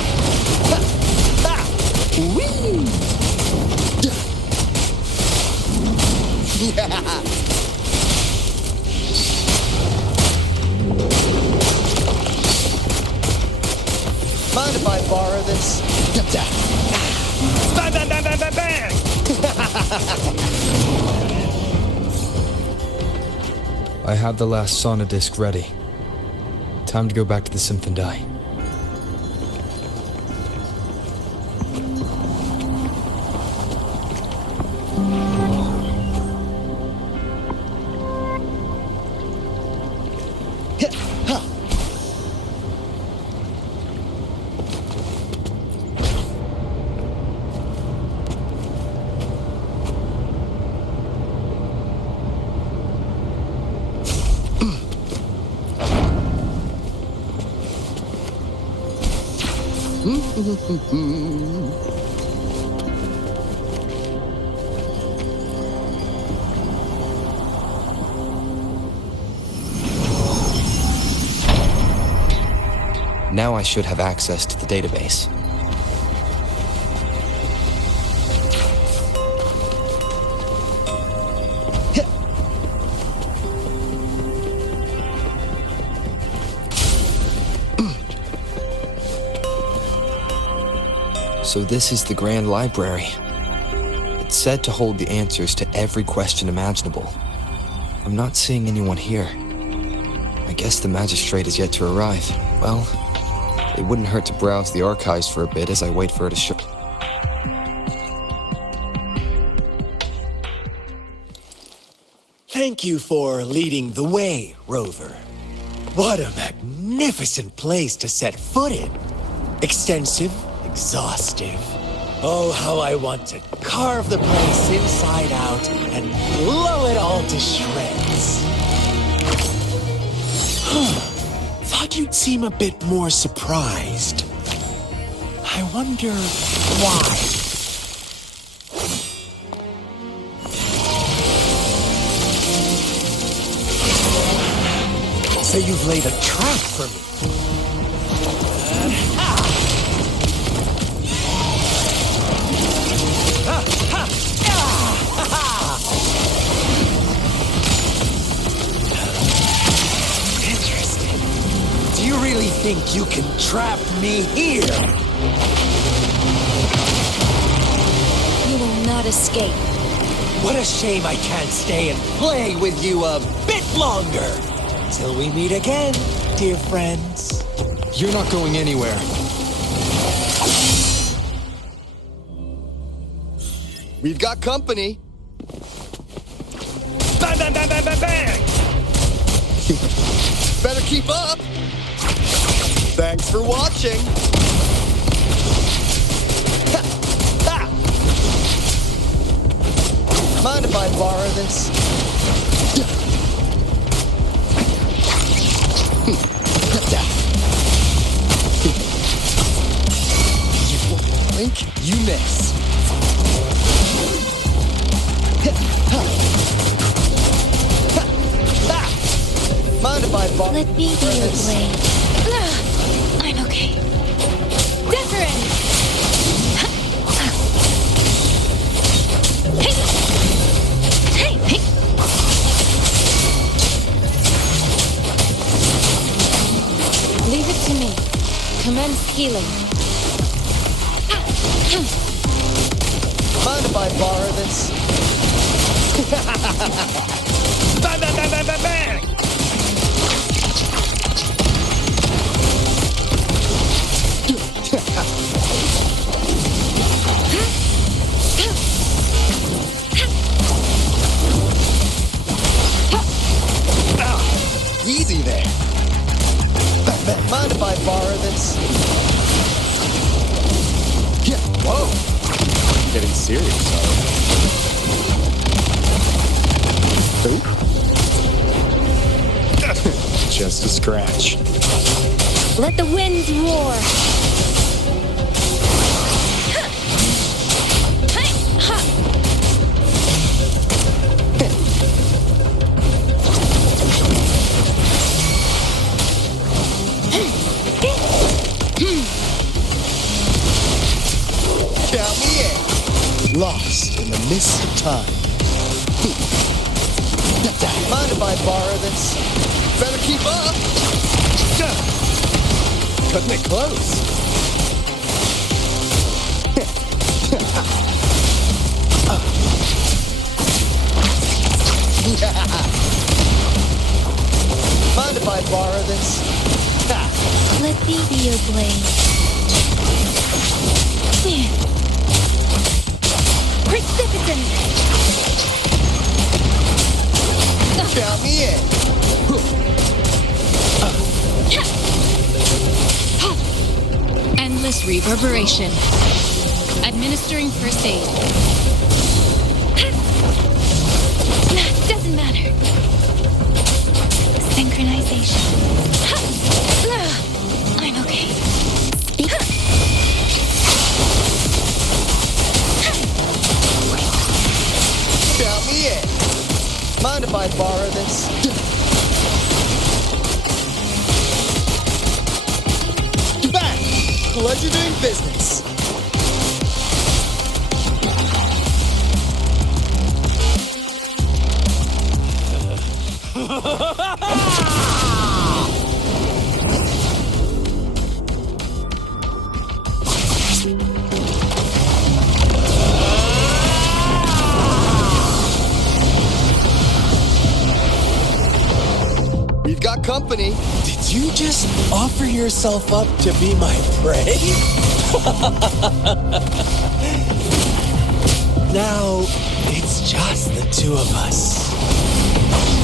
Ha! Ha! Whee! Yeah! Mind if I borrow this? Bang, bang, bang, bang, bang, bang! I have the last sonodisc ready. Time to go back to the Symphondai. Now I should have access to the database. So this is the Grand Library. It's said to hold the answers to every question imaginable. I'm not seeing anyone here. I guess the magistrate is yet to arrive. Well, it wouldn't hurt to browse the archives for a bit as I wait for her to show. Thank you for leading the way, Rover. What a magnificent place to set foot in. Extensive, exhaustive. Oh, how I want to carve the place inside out and blow it all to shreds. Thought you'd seem a bit more surprised. I wonder why. So you've laid a trap for me. Interesting. Do you really think you can trap me here? You will not escape. What a shame I can't stay and play with you a bit longer. Till we meet again, dear friends. You're not going anywhere. We've got company. Bang, bang, bang, bang, bang, bang! Better keep up. Thanks for watching. Ha! Ha! Mind if I borrow this? You blink, you miss. Mind if I borrow? Let me be your blade. I'm okay. Wuthering! Hey! Hey! Hey! Leave it to me. Commence healing. Mind if I borrow this? Bang, bang, bang, bang, bang, bang! Easy there. Mind if I borrow this? Yeah, whoa. Getting serious, Nope. Just a scratch. Let the winds roar! Count me in. Lost in the mist of time. Mind if I borrow this? Better keep up. Cutting it close. Mind if I borrow this? Let me be your blade. Precipitant! Count me in. Endless reverberation. Administering first aid. Doesn't matter. Synchronization. I'm okay. Count me in. Mind if I borrow this? Back! Pleasure doing business. We've got company. Did you just offer yourself up to be my prey? Now, it's just the two of us.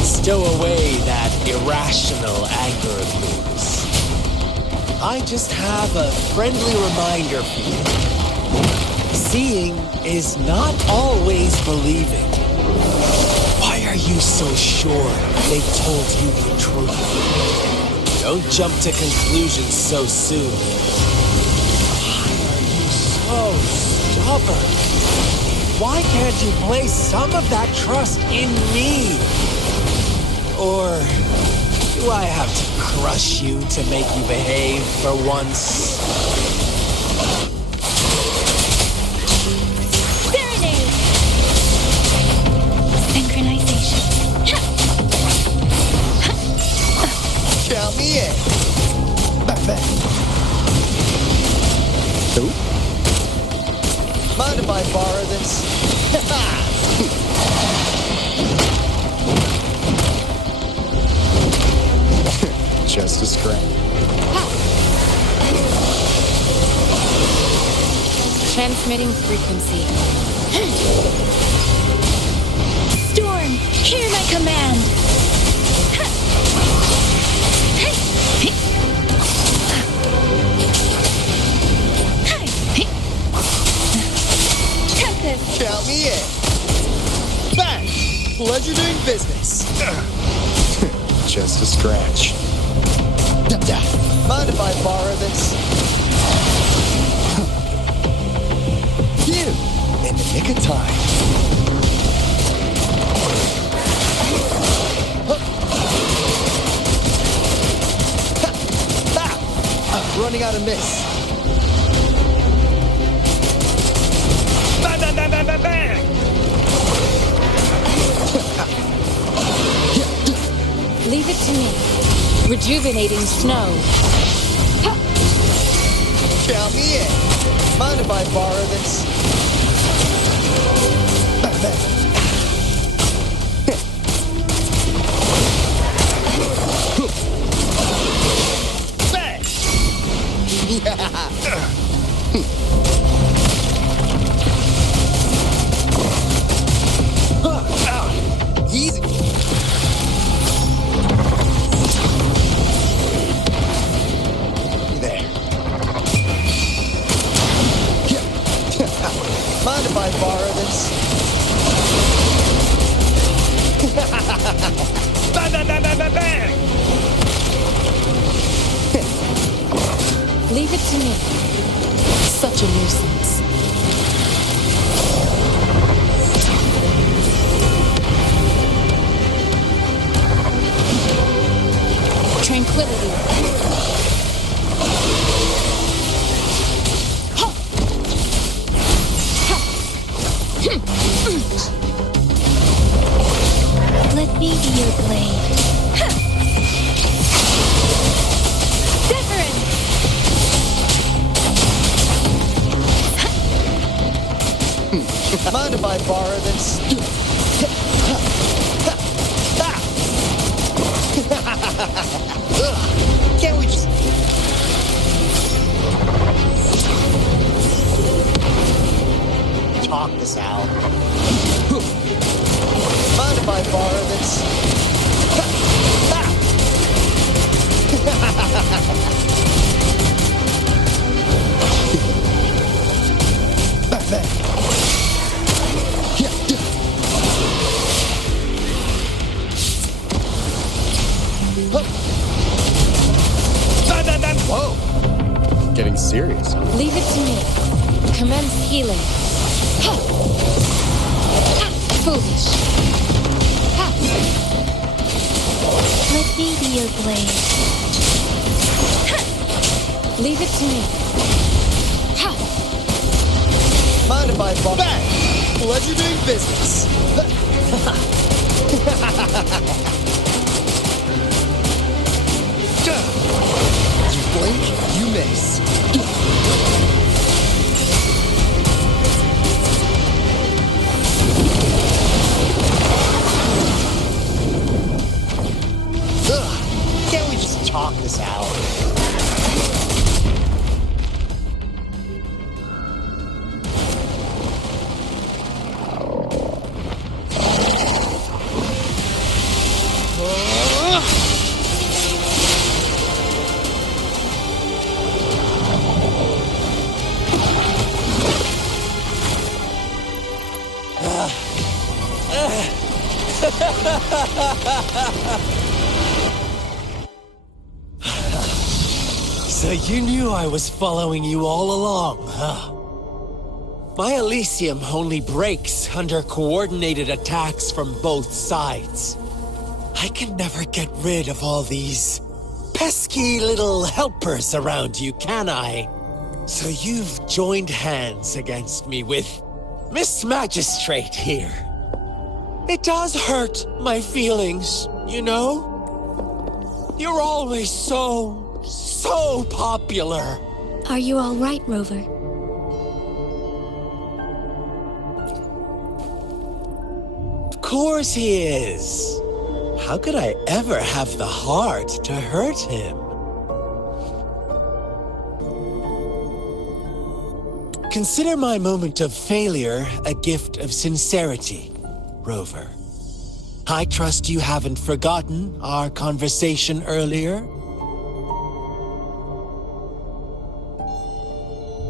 Stow away that irrational anger of yours. I just have a friendly reminder for you. Seeing is not always believing. Why are you so sure they told you the truth? Don't jump to conclusions so soon. Why are you so stubborn? Why can't you place some of that trust in me? Or Do I have to crush you to make you behave for once? Serenade! Synchronization. Count me in. Bang, bang. Oop. Mind if I borrow this? Just a scratch. Transmitting frequency. Storm, hear my command! Tempest! Count me in. Bang! Pleasure doing business. Just a scratch. Mind if I borrow this? You! In the nick of time. I'm running out of miss. Bang, bang, bang, bang, bang, bang! Leave it to me. Rejuvenating snow. Count me in. Mind if I borrow this? Bang, bang. Bang! Easy. There. Mind if I borrow this? Bang, bang, bang, bang, bang, bang! Leave it to me. Such a nuisance. Tranquility. Let me be your blade. Severin! Mind if I borrow this? Can't we just... talk this out? Mind if I borrow this? Bang, bang. Bang, bang, bang! Whoa! Getting serious. Leave it to me. Commence healing. Ha! Ha! Foolish. Ha! Let me be your blade. Leave it to me. Ha! Mind if I borrow? Bang! Pleasure doing business. You blink, you miss. Can't we just talk this out? So you knew I was following you all along, huh? My Elysium only breaks under coordinated attacks from both sides. I can never get rid of all these pesky little helpers around you, can I? So you've joined hands against me with Miss Magistrate here. It does hurt my feelings, you know? You're always so popular. Are you all right, Rover? Of course he is. How could I ever have the heart to hurt him? Consider my moment of failure a gift of sincerity, Rover. I trust you haven't forgotten our conversation earlier.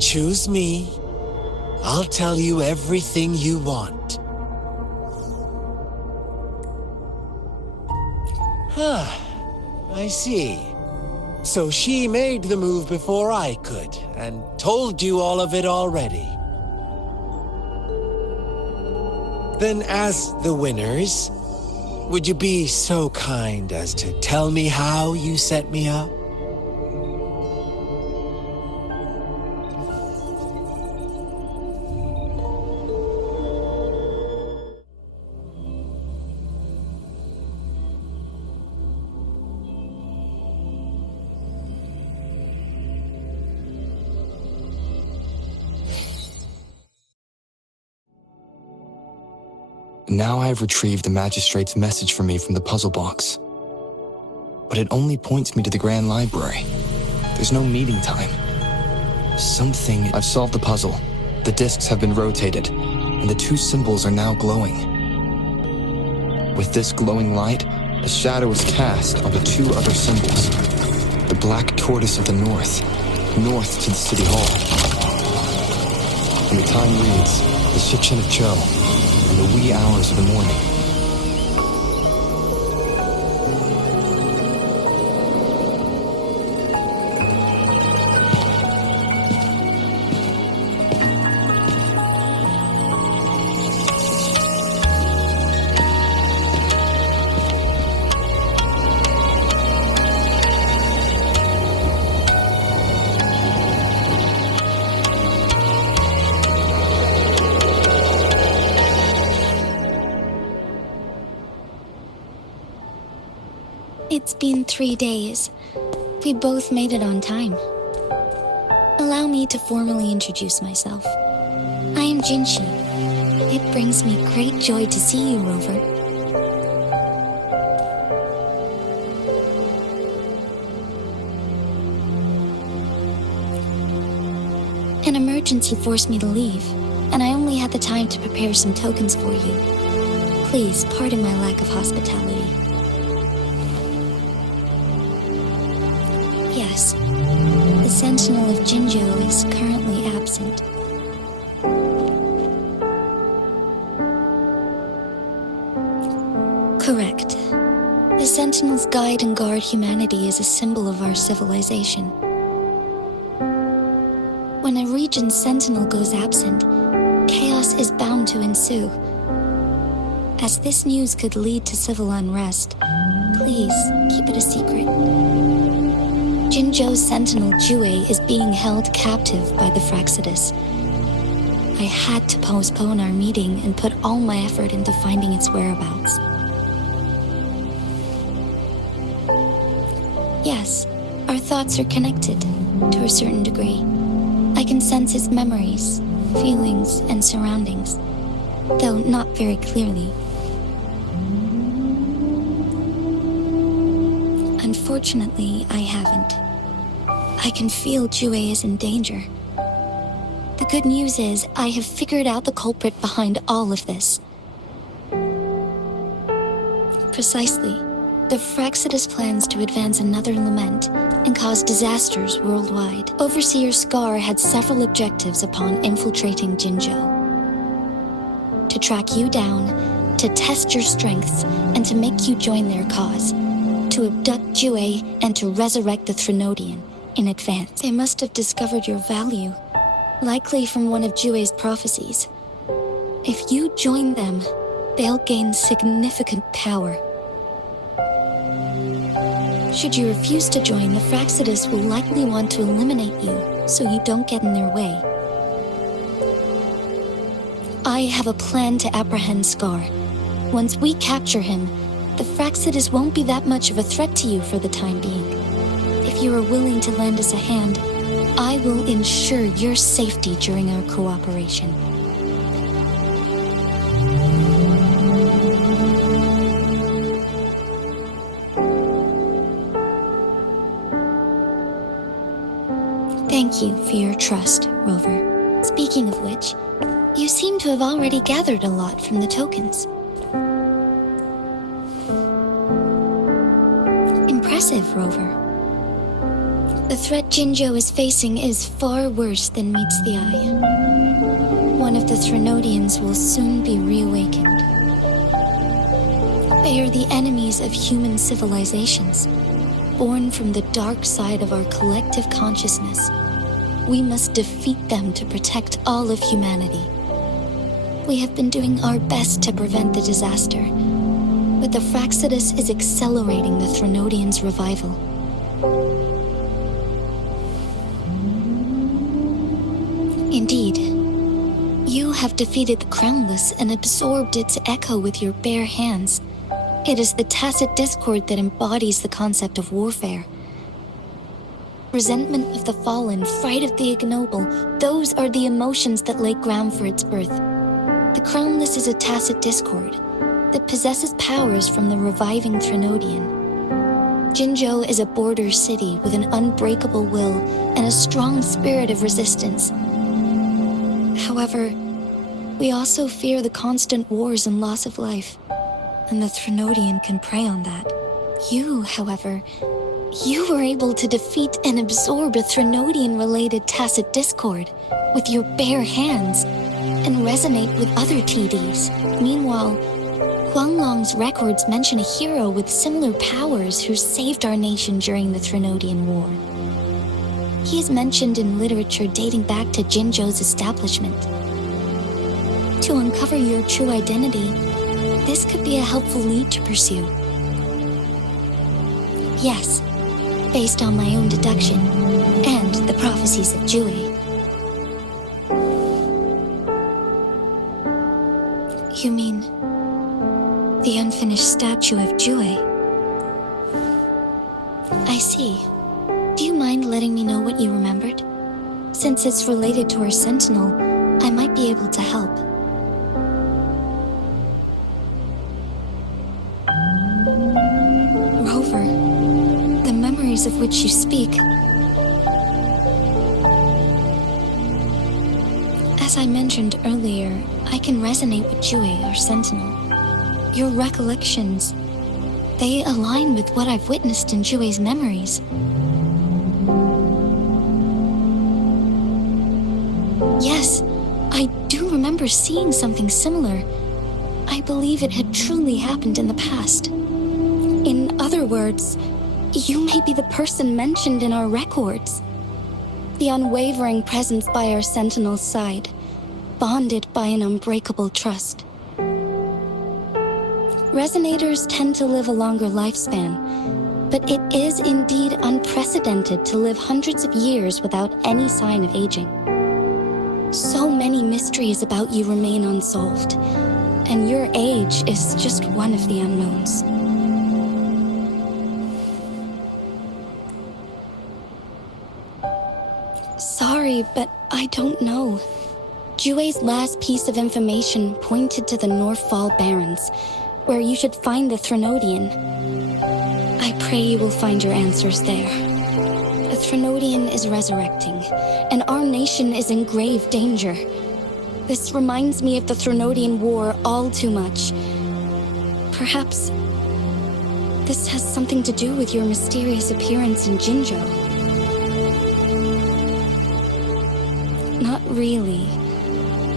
Choose me. I'll tell you everything you want. I see. So she made the move before I could, and told you all of it already. Then as the winners, would you be so kind as to tell me how you set me up? Now I have retrieved the magistrate's message for me from the puzzle box. But it only points me to the Grand Library. There's no meeting time. I've solved the puzzle. The discs have been rotated, and the two symbols are now glowing. With this glowing light, a shadow is cast onto two other symbols. The black tortoise of the north to the city hall. And the time reads, the Shikshin of Cho, in the wee hours of the morning. It's been 3 days. We both made it on time. Allow me to formally introduce myself. I am Jinshi. It brings me great joy to see you, Rover. An emergency forced me to leave, and I only had the time to prepare some tokens for you. Please pardon my lack of hospitality. Yes, the Sentinel of Jinzhou is currently absent. Correct. The Sentinels guide and guard humanity as a symbol of our civilization. When a region's Sentinel goes absent, chaos is bound to ensue. As this news could lead to civil unrest, please keep it a secret. Jinzhou's Sentinel Jue is being held captive by the Fraxidus. I had to postpone our meeting and put all my effort into finding its whereabouts. Yes, our thoughts are connected, to a certain degree. I can sense its memories, feelings, and surroundings, though not very clearly. Unfortunately, I haven't. I can feel Jue is in danger. The good news is I have figured out the culprit behind all of this. Precisely. The Fraxidus plans to advance another lament and cause disasters worldwide. Overseer Scar had several objectives upon infiltrating Jinzhou. To track you down, to test your strengths, and to make you join their cause. To abduct Jue and to resurrect the Threnodian in advance. They must have discovered your value, likely from one of Jue's prophecies. If you join them, they'll gain significant power. Should you refuse to join, the Fraxidus will likely want to eliminate you, so you don't get in their way. I have a plan to apprehend Scar. Once we capture him, the Fraxidus won't be that much of a threat to you for the time being. If you are willing to lend us a hand, I will ensure your safety during our cooperation. Thank you for your trust, Rover. Speaking of which, you seem to have already gathered a lot from the tokens. Impressive, Rover. The threat Jinzhou is facing is far worse than meets the eye. One of the Threnodians will soon be reawakened. They are the enemies of human civilizations, born from the dark side of our collective consciousness. We must defeat them to protect all of humanity. We have been doing our best to prevent the disaster, but the Fraxidus is accelerating the Threnodians' revival. Indeed, you have defeated the Crownless and absorbed its echo with your bare hands. It is the tacit discord that embodies the concept of warfare. Resentment of the fallen, fright of the ignoble, those are the emotions that lay ground for its birth. The Crownless is a tacit discord that possesses powers from the reviving Threnodian. Jinzhou is a border city with an unbreakable will and a strong spirit of resistance. However, we also fear the constant wars and loss of life, and the Threnodian can prey on that. You, however, you were able to defeat and absorb a Threnodian-related tacit discord with your bare hands and resonate with other TDs. Meanwhile, Huanglong's records mention a hero with similar powers who saved our nation during the Threnodian War. He is mentioned in literature dating back to Jinzhou's establishment. To uncover your true identity, this could be a helpful lead to pursue. Yes, based on my own deduction and the prophecies of Jue. You mean the unfinished statue of Jue? I see. Do you mind letting me know what you remembered? Since it's related to our sentinel, I might be able to help. Rover, the memories of which you speak. As I mentioned earlier, I can resonate with Jue, our sentinel. Your recollections, they align with what I've witnessed in Jue's memories. Yes, I do remember seeing something similar. I believe it had truly happened in the past. In other words, you may be the person mentioned in our records. The unwavering presence by our sentinel's side, bonded by an unbreakable trust. Resonators tend to live a longer lifespan, but it is indeed unprecedented to live hundreds of years without any sign of aging. So many mysteries about you remain unsolved, and your age is just one of the unknowns. Sorry, but I don't know. Jue's last piece of information pointed to the Northfall Barrens, where you should find the Threnodian. I pray you will find your answers there. The Threnodian is resurrecting, and our nation is in grave danger. This reminds me of the Threnodian War all too much. Perhaps this has something to do with your mysterious appearance in Jinzhou. Not really.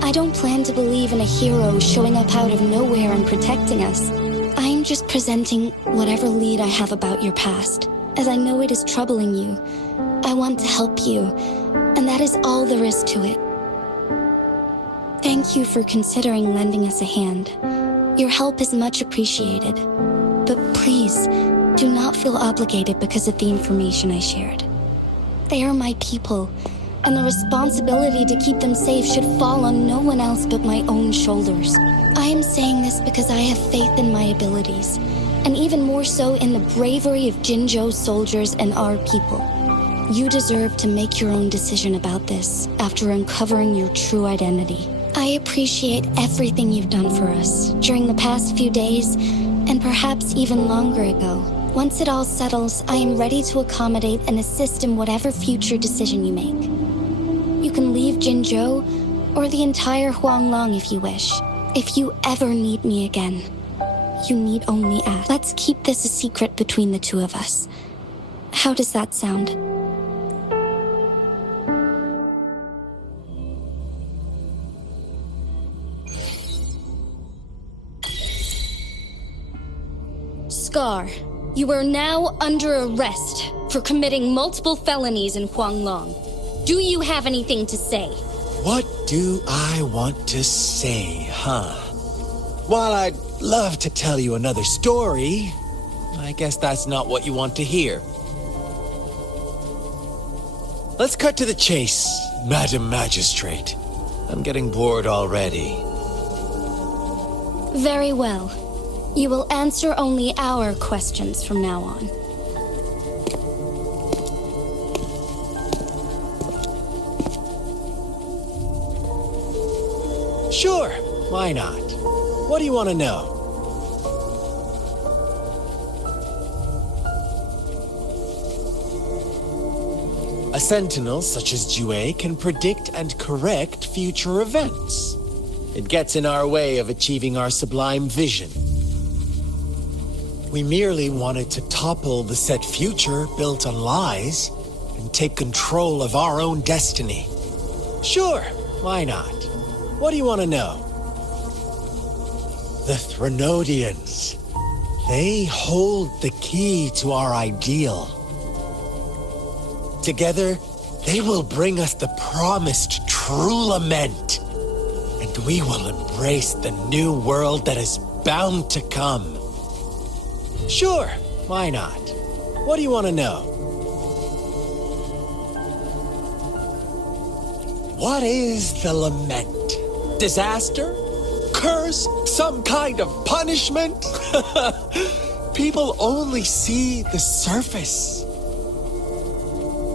I don't plan to believe in a hero showing up out of nowhere and protecting us. I'm just presenting whatever lead I have about your past, as I know it is troubling you. I want to help you, and that is all there is to it. Thank you for considering lending us a hand. Your help is much appreciated. But please, Do not feel obligated because of the information I shared. They are my people, and the responsibility to keep them safe should fall on no one else but my own shoulders. I am saying this because I have faith in my abilities, and even more so in the bravery of Jinzhou's soldiers and our people. You deserve to make your own decision about this after uncovering your true identity. I appreciate everything you've done for us during the past few days, and perhaps even longer ago. Once it all settles, I am ready to accommodate and assist in whatever future decision you make. You can leave Jinzhou or the entire Huanglong if you wish. If you ever need me again, you need only ask. Let's keep this a secret between the two of us. How does that sound? Scar, you are now under arrest for committing multiple felonies in Huanglong. Do you have anything to say? What do I want to say, huh? While I'd love to tell you another story, I guess that's not what you want to hear. Let's cut to the chase, Madam Magistrate. I'm getting bored already. Very well. You will answer only our questions from now on. Sure, why not? What do you want to know? A sentinel such as Jue can predict and correct future events. It gets in our way of achieving our sublime vision. We merely wanted to topple the set future built on lies and take control of our own destiny. Sure, why not? What do you want to know? The Threnodians. They hold the key to our ideal. Together, they will bring us the promised true lament, and we will embrace the new world that is bound to come. Sure, why not? What do you want to know? What is the lament? Disaster? Curse? Some kind of punishment? People only see the surface.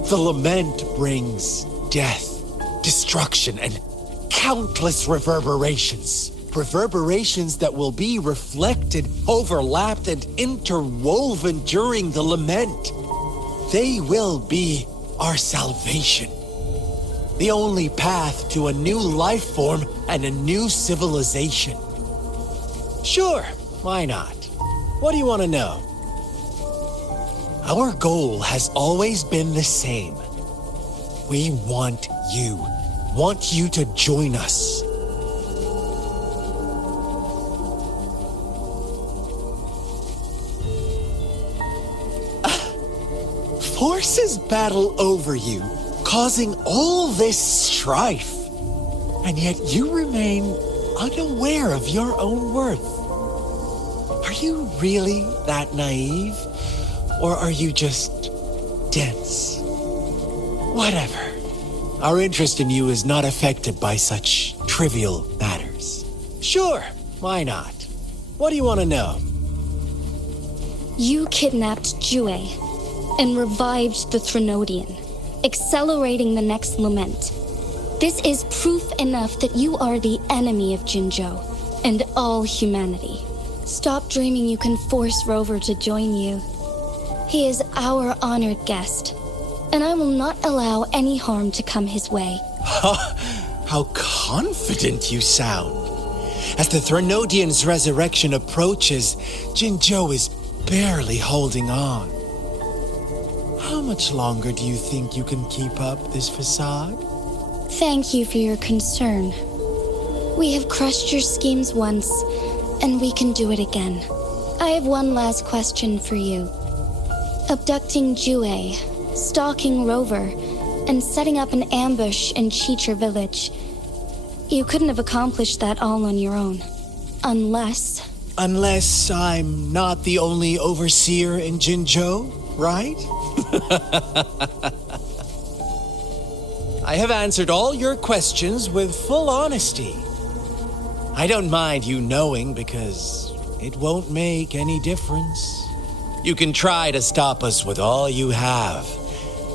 The lament brings death, destruction, and countless reverberations. Reverberations that will be reflected, overlapped, and interwoven during the lament. They will be our salvation. The only path to a new life form and a new civilization. Sure, why not? What do you want to know? Our goal has always been the same. We want you to join us. Forces battle over you, causing all this strife. And yet you remain unaware of your own worth. Are you really that naive? Or are you just dense? Whatever. Our interest in you is not affected by such trivial matters. Sure, why not? What do you want to know? You kidnapped Jue and revived the Threnodian, accelerating the next lament. This is proof enough that you are the enemy of Jinzhou and all humanity. Stop dreaming you can force Rover to join you. He is our honored guest, and I will not allow any harm to come his way. How confident you sound. As the Threnodian's resurrection approaches, Jinzhou is barely holding on. How much longer do you think you can keep up this facade? Thank you for your concern. We have crushed your schemes once, and we can do it again. I have one last question for you. Abducting Jue, stalking Rover, and setting up an ambush in Cheecher Village. You couldn't have accomplished that all on your own. Unless... Unless I'm not the only overseer in Jinzhou, right? I have answered all your questions with full honesty. I don't mind you knowing because it won't make any difference. You can try to stop us with all you have,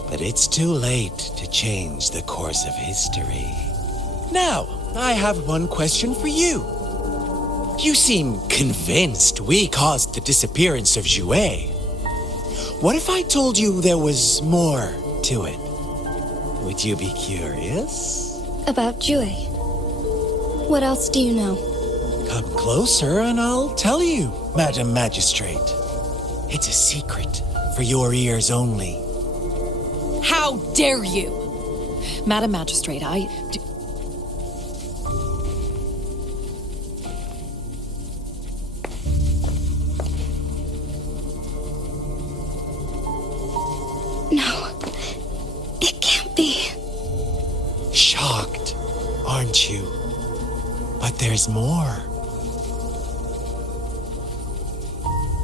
but it's too late to change the course of history. Now, I have one question for you. You seem convinced we caused the disappearance of Jue. What if I told you there was more to it? Would you be curious? About Jue. What else do you know? Come closer and I'll tell you, Madam Magistrate. It's a secret for your ears only. How dare you! Madam Magistrate, No. It can't be. Shocked, aren't you? But there's more.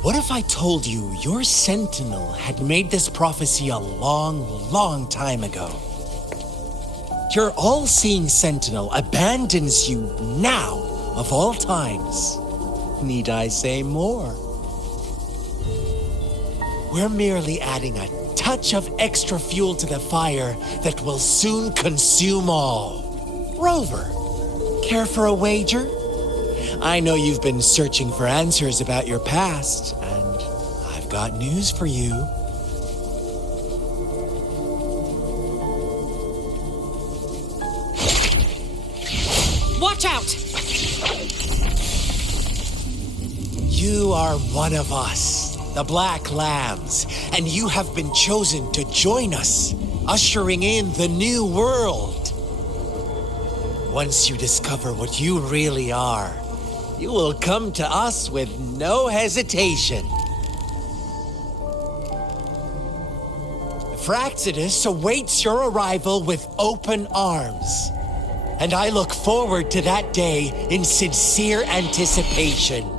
What if I told you your sentinel had made this prophecy a long, long time ago? Your all-seeing sentinel abandons you now, of all times. Need I say more? We're merely adding a touch of extra fuel to the fire that will soon consume all. Rover, care for a wager? I know you've been searching for answers about your past, and I've got news for you. watch out! You are one of us, the Black Lambs, and you have been chosen to join us, ushering in the new world. Once you discover what you really are, you will come to us with no hesitation. Fraxidus awaits your arrival with open arms, and I look forward to that day in sincere anticipation.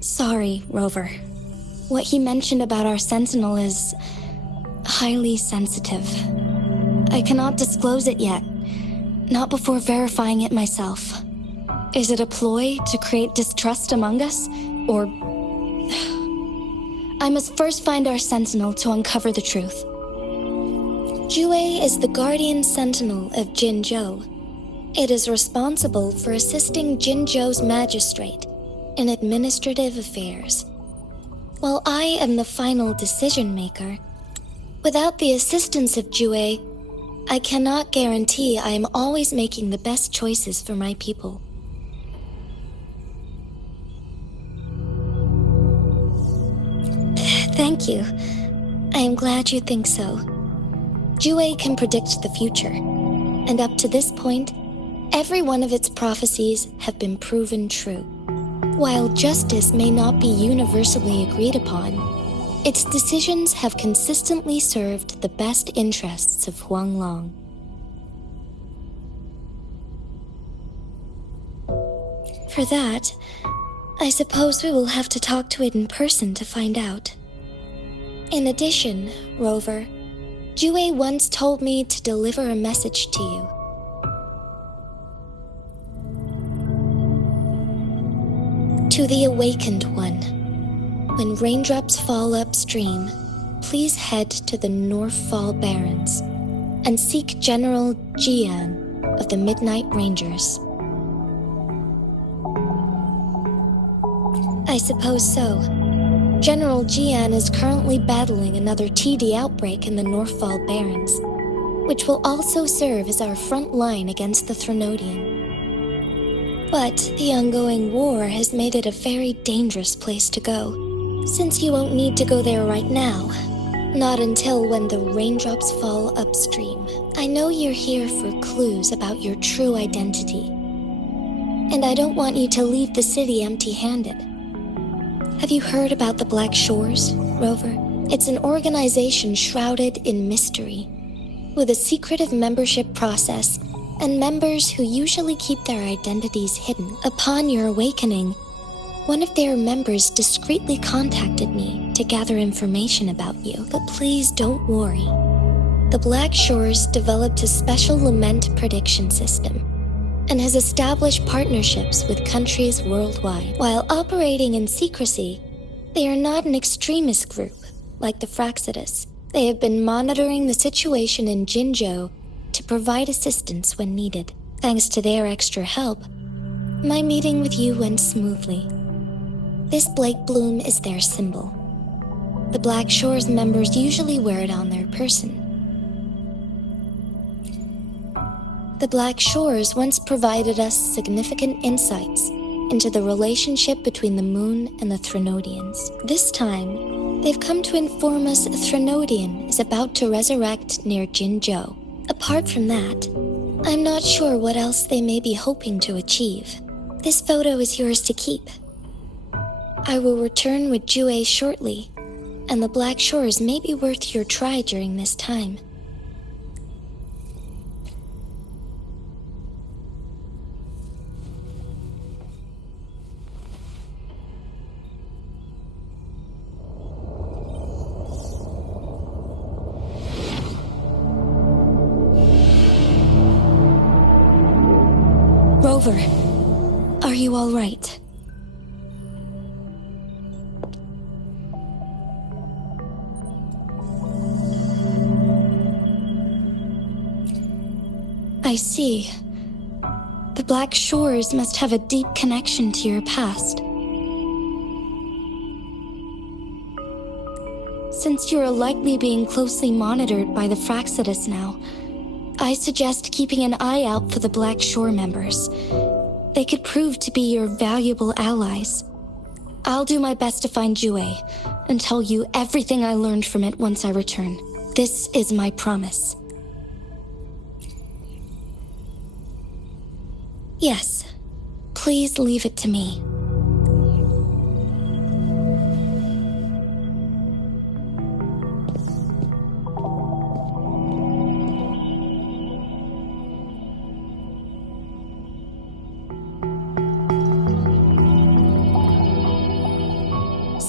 Sorry, Rover. What he mentioned about our sentinel is highly sensitive. I cannot disclose it yet, not before verifying it myself. Is it a ploy to create distrust among us, or... I must first find our sentinel to uncover the truth. Jue is the guardian sentinel of Jinzhou. It is responsible for assisting Jinzhou's magistrate in administrative affairs. While I am the final decision maker, without the assistance of Jue, I cannot guarantee I am always making the best choices for my people. Thank you. I am glad you think so. Jue can predict the future, and up to this point, every one of its prophecies have been proven true. While justice may not be universally agreed upon, its decisions have consistently served the best interests of Huanglong. For that, I suppose we will have to talk to it in person to find out. In addition, Rover, Jue once told me to deliver a message to you. To the Awakened One, when raindrops fall upstream, please head to the Northfall Barrens and seek General Jian of the Midnight Rangers. I suppose so. General Jian is currently battling another TD outbreak in the Northfall Barrens, which will also serve as our front line against the Threnodian. But the ongoing war has made it a very dangerous place to go, since you won't need to go there right now. Not until when the raindrops fall upstream. I know you're here for clues about your true identity. And I don't want you to leave the city empty-handed. Have you heard about the Black Shores, Rover? It's an organization shrouded in mystery, with a secretive membership process and members who usually keep their identities hidden. Upon your awakening, one of their members discreetly contacted me to gather information about you. But please don't worry. The Black Shores developed a special lament prediction system and has established partnerships with countries worldwide. While operating in secrecy, they are not an extremist group like the Fraxidus. They have been monitoring the situation in Jinzhou to provide assistance when needed. Thanks to their extra help, my meeting with you went smoothly. This Blake Bloom is their symbol. The Black Shores members usually wear it on their person. The Black Shores once provided us significant insights into the relationship between the moon and the Threnodians. This time, they've come to inform us a Threnodian is about to resurrect near Jinzhou. Apart from that, I'm not sure what else they may be hoping to achieve. This photo is yours to keep. I will return with Jue shortly, and the Black Shores may be worth your try during this time. Rover, are you all right? I see. The Black Shores must have a deep connection to your past. Since you are likely being closely monitored by the Fraxidus now, I suggest keeping an eye out for the Black Shore members. They could prove to be your valuable allies. I'll do my best to find Jue and tell you everything I learned from it once I return. This is my promise. Yes, please leave it to me.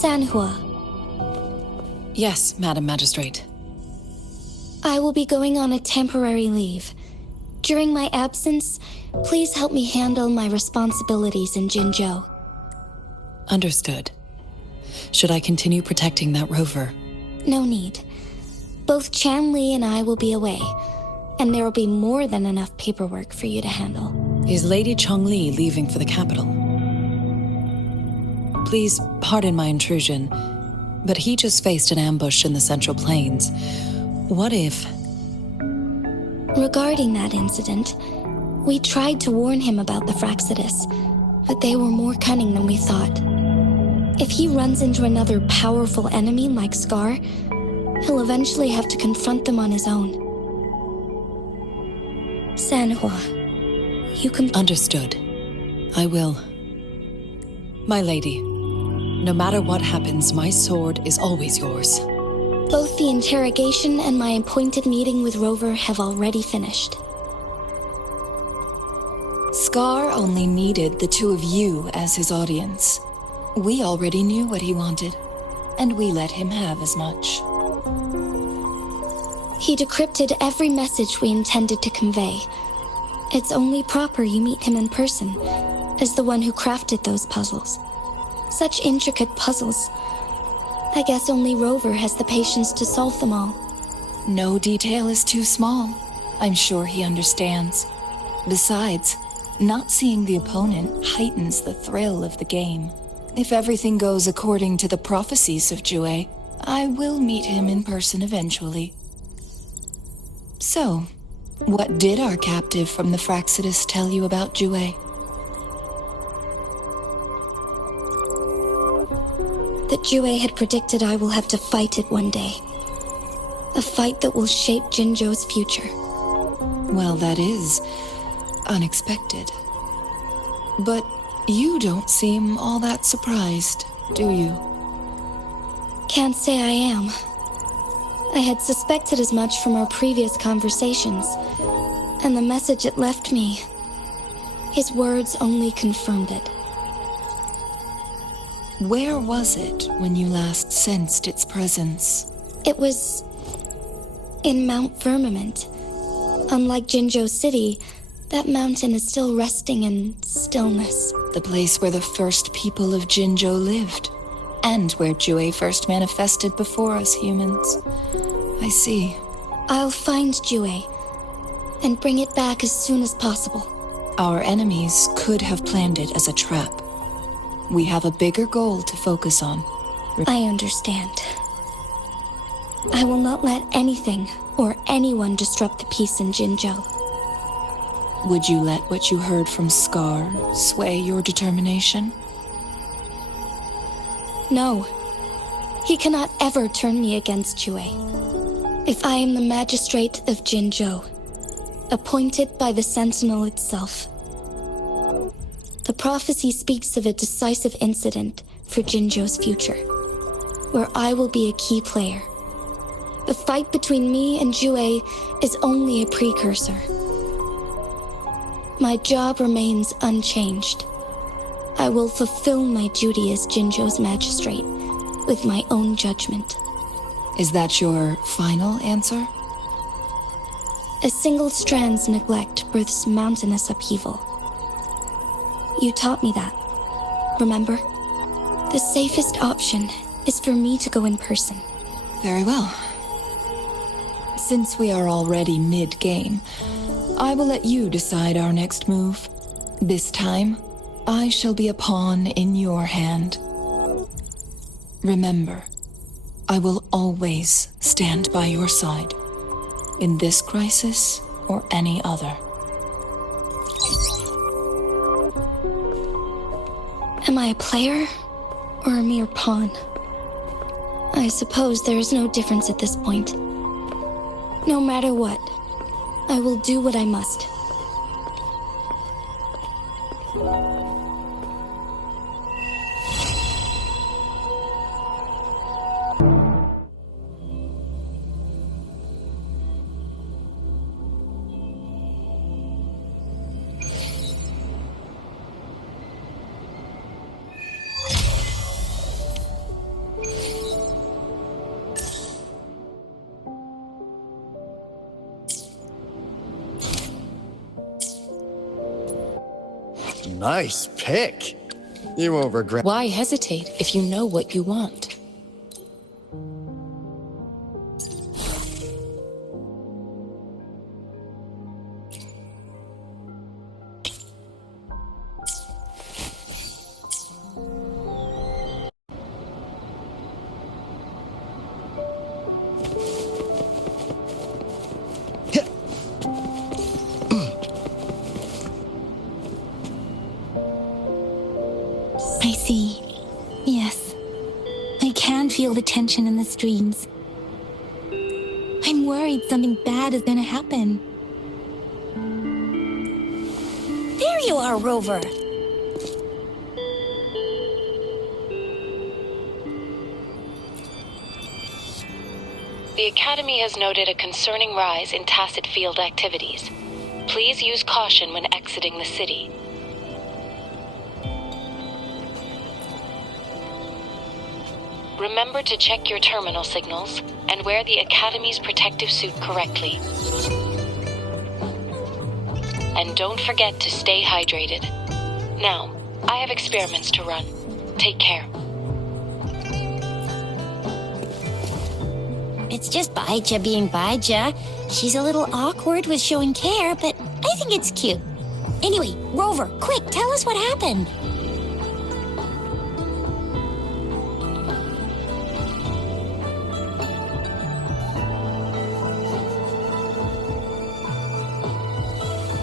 Sanhua. Yes, Madam Magistrate. I will be going on a temporary leave. During my absence, please help me handle my responsibilities in Jinzhou. Understood. Should I continue protecting that rover? No need. Both Chanli and I will be away, and there will be more than enough paperwork for you to handle. Is Lady Chongli leaving for the capital? Please pardon my intrusion, but he just faced an ambush in the Central Plains. What if... Regarding that incident, we tried to warn him about the Fraxidus, but they were more cunning than we thought. If he runs into another powerful enemy like Scar, he'll eventually have to confront them on his own. Sanhua, you can... Understood. I will. My lady, no matter what happens, my sword is always yours. Both the interrogation and my appointed meeting with Rover have already finished. Scar only needed the two of you as his audience. We already knew what he wanted, and we let him have as much. He decrypted every message we intended to convey. It's only proper you meet him in person, as the one who crafted those puzzles. Such intricate puzzles. I guess only Rover has the patience to solve them all. No detail is too small. I'm sure he understands. Besides, not seeing the opponent heightens the thrill of the game. If everything goes according to the prophecies of Jue, I will meet him in person eventually. So, what did our captive from the Fraxidus tell you about Jue? That Jue had predicted I will have to fight it one day. A fight that will shape Jinzhou's future. Well, that is unexpected. But you don't seem all that surprised, do you? Can't say I am. I had suspected as much from our previous conversations, and the message it left me, his words only confirmed it. Where was it when you last sensed its presence? It was in Mount Firmament. Unlike Jinzhou City, that mountain is still resting in stillness. The place where the first people of Jinzhou lived, and where Jue first manifested before us humans. I see. I'll find Jue and bring it back as soon as possible. Our enemies could have planned it as a trap. We have a bigger goal to focus on. I understand. I will not let anything or anyone disrupt the peace in Jinzhou. Would you let what you heard from Scar sway your determination? No. He cannot ever turn me against Jue. If I am the magistrate of Jinzhou, appointed by the Sentinel itself. The prophecy speaks of a decisive incident for Jinzhou's future, where I will be a key player. The fight between me and Jue is only a precursor. My job remains unchanged. I will fulfill my duty as Jinzhou's magistrate with my own judgment. Is that your final answer? A single strand's neglect births mountainous upheaval. You taught me that, remember? The safest option is for me to go in person. Very well. Since we are already mid-game, I will let you decide our next move. This time, I shall be a pawn in your hand. Remember, I will always stand by your side, in this crisis or any other. Am I a player or a mere pawn? I suppose there is no difference at this point. No matter what, I will do what I must. Nice pick. You won't regret. Why hesitate if you know what you want? I see. Yes. I can feel the tension in the streams. I'm worried something bad is gonna happen. There you are, Rover. The Academy has noted a concerning rise in tacit field activities. Please use caution when exiting the city. Remember to check your terminal signals and wear the Academy's protective suit correctly. And don't forget to stay hydrated. Now, I have experiments to run. Take care. It's just Baija being Baija. She's a little awkward with showing care, but I think it's cute. Anyway, Rover, quick, tell us what happened.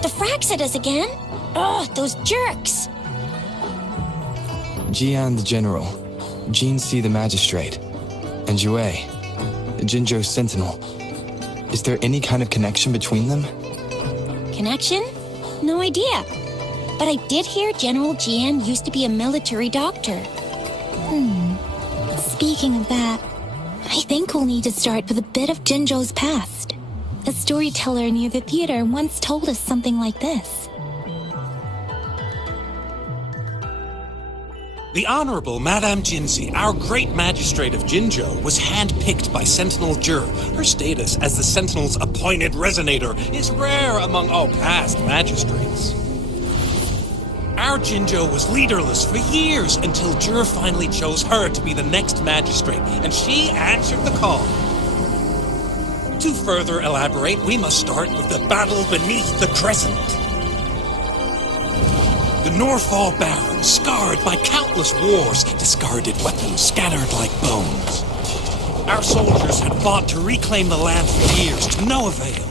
The frags at us again? Ugh, those jerks. Jian the General, Jean C the Magistrate, and Jue, the Jinzhou Sentinel. Is there any kind of connection between them? Connection? No idea. but I did hear General Jian used to be a military doctor. Speaking of that, I think we'll need to start with a bit of Jinzhou's past. A storyteller near the theater once told us something like this. The Honorable Madame Jinzi, our great magistrate of Jinzhou, was handpicked by Sentinel Jur. Her status as the Sentinel's appointed resonator is rare among all past magistrates. Our Jinzhou was leaderless for years until Jur finally chose her to be the next magistrate, and she answered the call. To further elaborate, we must start with the battle beneath the Crescent. The Norfall Baron, scarred by countless wars, discarded weapons scattered like bones. Our soldiers had fought to reclaim the land for years, to no avail.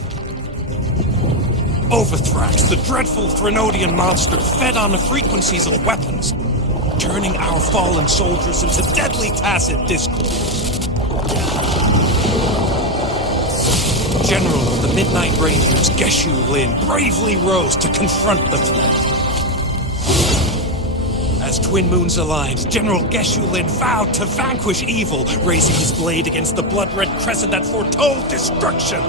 Overthrax, the dreadful Threnodian monster, fed on the frequencies of weapons, turning our fallen soldiers into deadly tacit discord. General of the Midnight Rangers, Geshu Lin, bravely rose to confront the threat. As Twin Moons aligned, General Geshu Lin vowed to vanquish evil, raising his blade against the blood-red crescent that foretold destruction.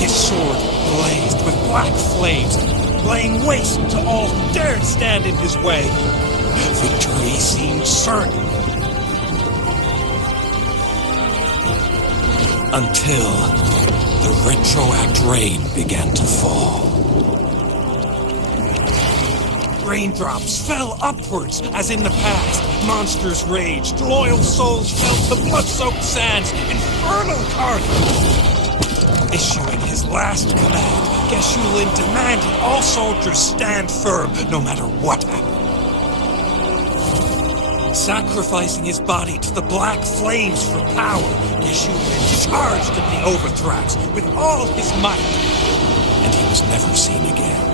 His sword blazed with black flames, laying waste to all who dared stand in his way. Victory seemed certain. Until the retroact rain began to fall. Raindrops fell upwards as in the past. Monsters raged, loyal souls fell to blood-soaked sands, infernal carnage. Issuing his last command, Geshu Lin demanded all soldiers stand firm, no matter what happened. Sacrificing his body to the black flames for power, Geshu Lin charged at the Overthrax with all his might, and he was never seen again.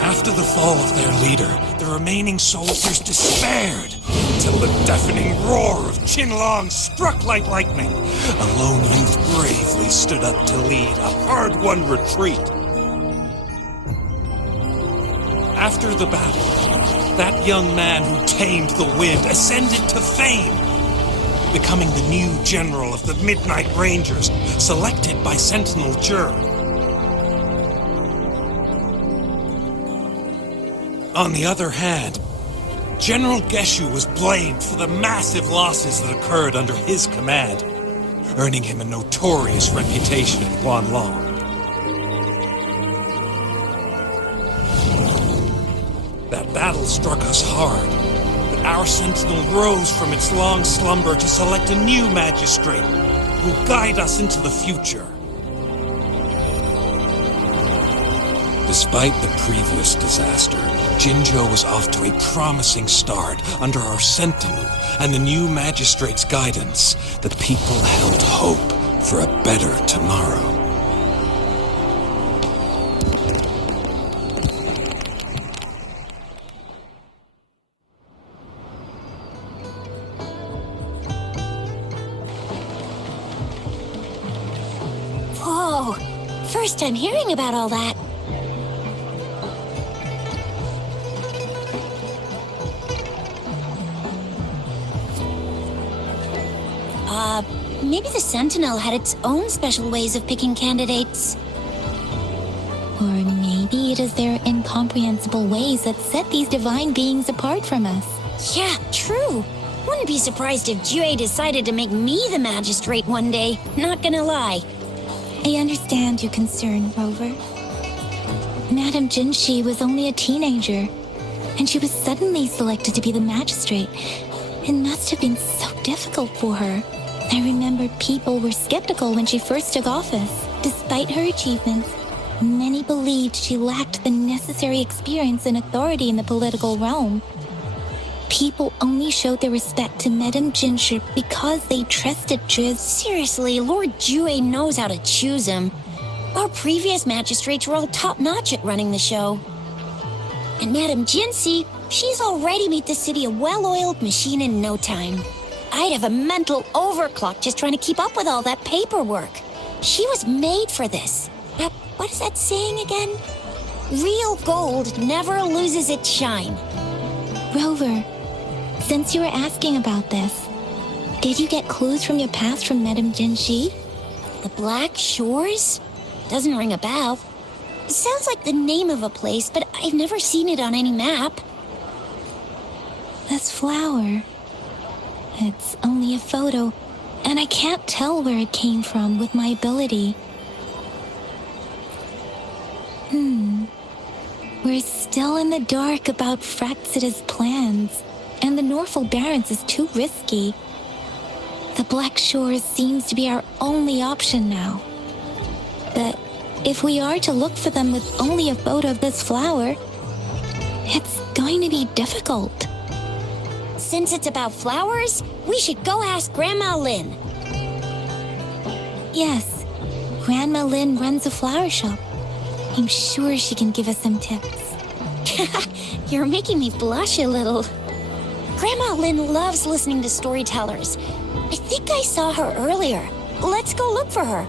After the fall of their leader, the remaining soldiers despaired, until the deafening roar of Qinlong struck like lightning. A lone youth bravely stood up to lead a hard-won retreat. After the battle, that young man who tamed the wind ascended to fame, becoming the new general of the Midnight Rangers, selected by Sentinel Jur. On the other hand, General Geshu was blamed for the massive losses that occurred under his command, earning him a notorious reputation in Guanlong. That battle struck us hard, but our sentinel rose from its long slumber to select a new magistrate who will guide us into the future. Despite the previous disaster, Jinzhou was off to a promising start under our sentinel and the new magistrate's guidance. The people held hope for a better tomorrow. Whoa, first time hearing about all that. Maybe the Sentinel had its own special ways of picking candidates. Or maybe it is their incomprehensible ways that set these divine beings apart from us. Yeah, true. Wouldn't be surprised if Jue decided to make me the magistrate one day. Not gonna lie. I understand your concern, Rover. Madame Jinshi was only a teenager, and she was suddenly selected to be the magistrate. It must have been so difficult for her. I remember people were skeptical when she first took office. Despite her achievements, many believed she lacked the necessary experience and authority in the political realm. People only showed their respect to Madame Jinshi because they trusted Jiz. Seriously, Lord Jue knows how to choose him. Our previous magistrates were all top-notch at running the show. And Madame Jinshi, she's already made the city a well-oiled machine in no time. I'd have a mental overclock just trying to keep up with all that paperwork. She was made for this. But What is that saying again? Real gold never loses its shine. Rover, since you were asking about this, did you get clues from your past from Madame Jinxi? The Black Shores? Doesn't ring a bell. It sounds like the name of a place, but I've never seen it on any map. This flower. It's only a photo, and I can't tell where it came from with my ability. We're still in the dark about Fraxida's plans, and the Norfolk Barrens is too risky. The Black Shores seems to be our only option now. But if we are to look for them with only a photo of this flower, it's going to be difficult. Since it's about flowers, we should go ask Grandma Lynn. Yes, Grandma Lynn runs a flower shop. I'm sure she can give us some tips. You're making me blush a little. Grandma Lynn loves listening to storytellers. I think I saw her earlier. Let's go look for her.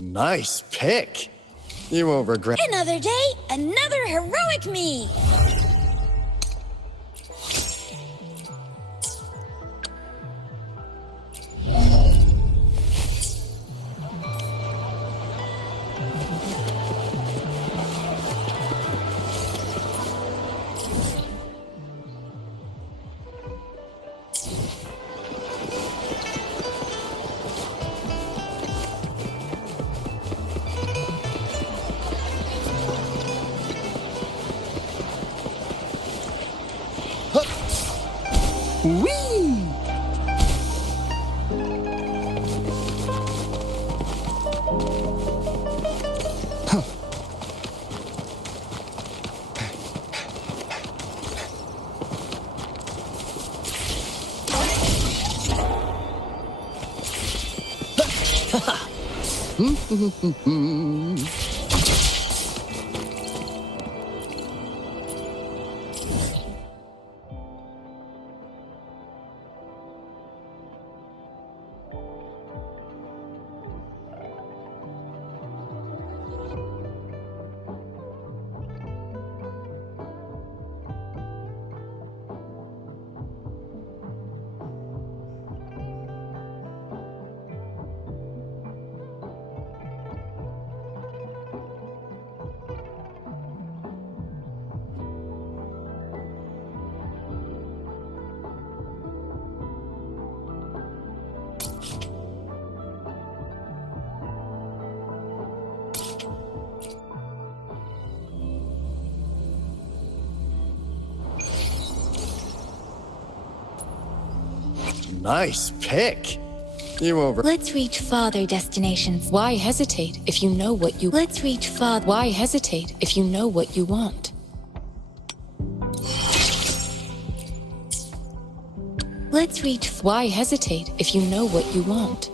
Nice pick. You won't regret. Another day, another heroic me. Whee! Nice pick. You over. Let's reach farther destinations. Why hesitate if you know what you... Let's reach farther. Why hesitate if you know what you want? Let's reach... Why hesitate if you know what you want?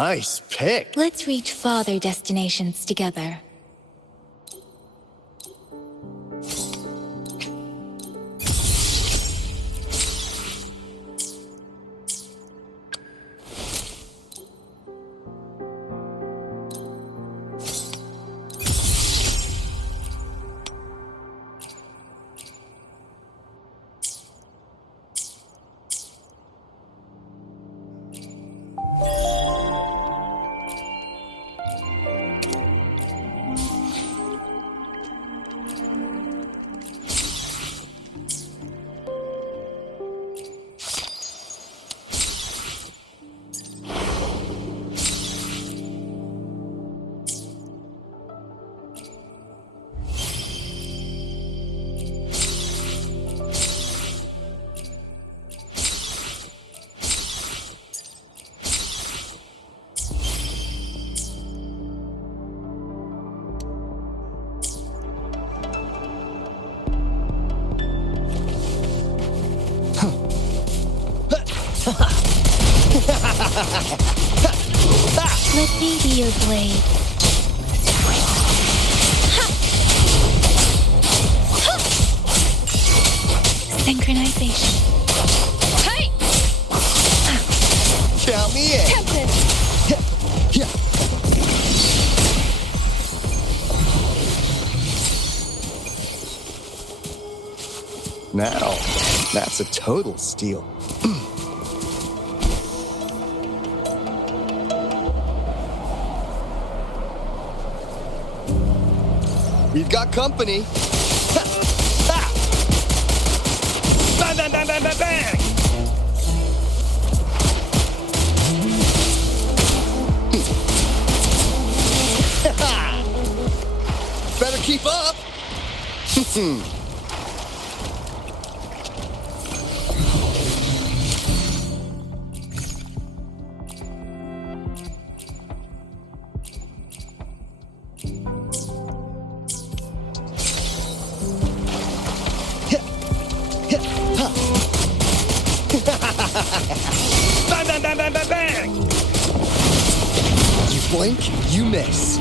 Nice pick. Let's reach farther destinations together. Let me be your blade. Synchronization. Hey! Count me in. Tempest! Yeah. Now, that's a total steal. We've got company. Ha! Ha! Bang, bang, bang, bang, bang, bang! Better keep up. Bang, bang, bang, bang, bang, bang! You blink, you miss.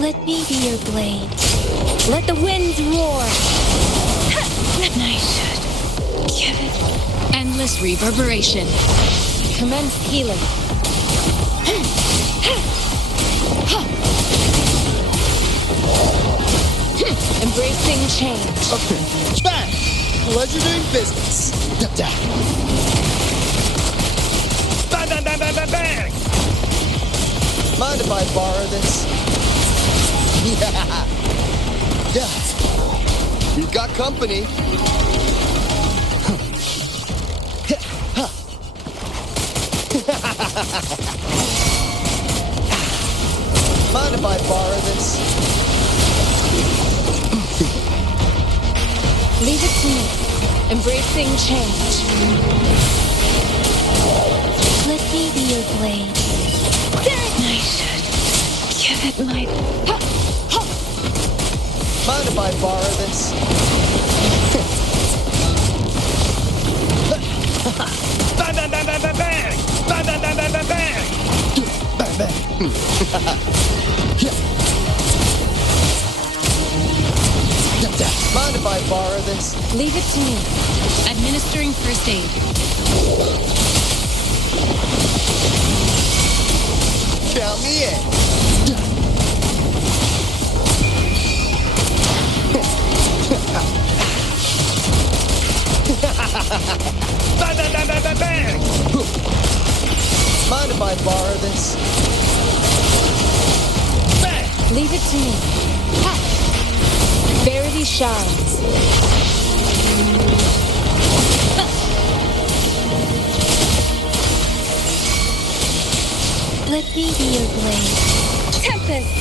Let me be your blade. Let the winds roar. I should give it Endless reverberation. Commence healing. Embracing change. Bang! Pleasure doing business. Bang, bang, bang, bang, bang, bang! Mind if I borrow this? Yeah. Yeah. We've got company. Mind if I borrow this? Leave it to me. Embracing change. Let me be your blade. I should give it my... Mind if I borrow this? Bang, bang, bang, bang, bang, bang! Bang, bang, bang, bang, bang, bang! Bang, bang. Mind if I borrow this? Leave it to me. Administering first aid. Count me in. Bang, bang, bang, bang, bang, bang! Mind if I borrow this? Bang! Leave it to me. Ha! Verity shines. Let me be your blade. Tempest!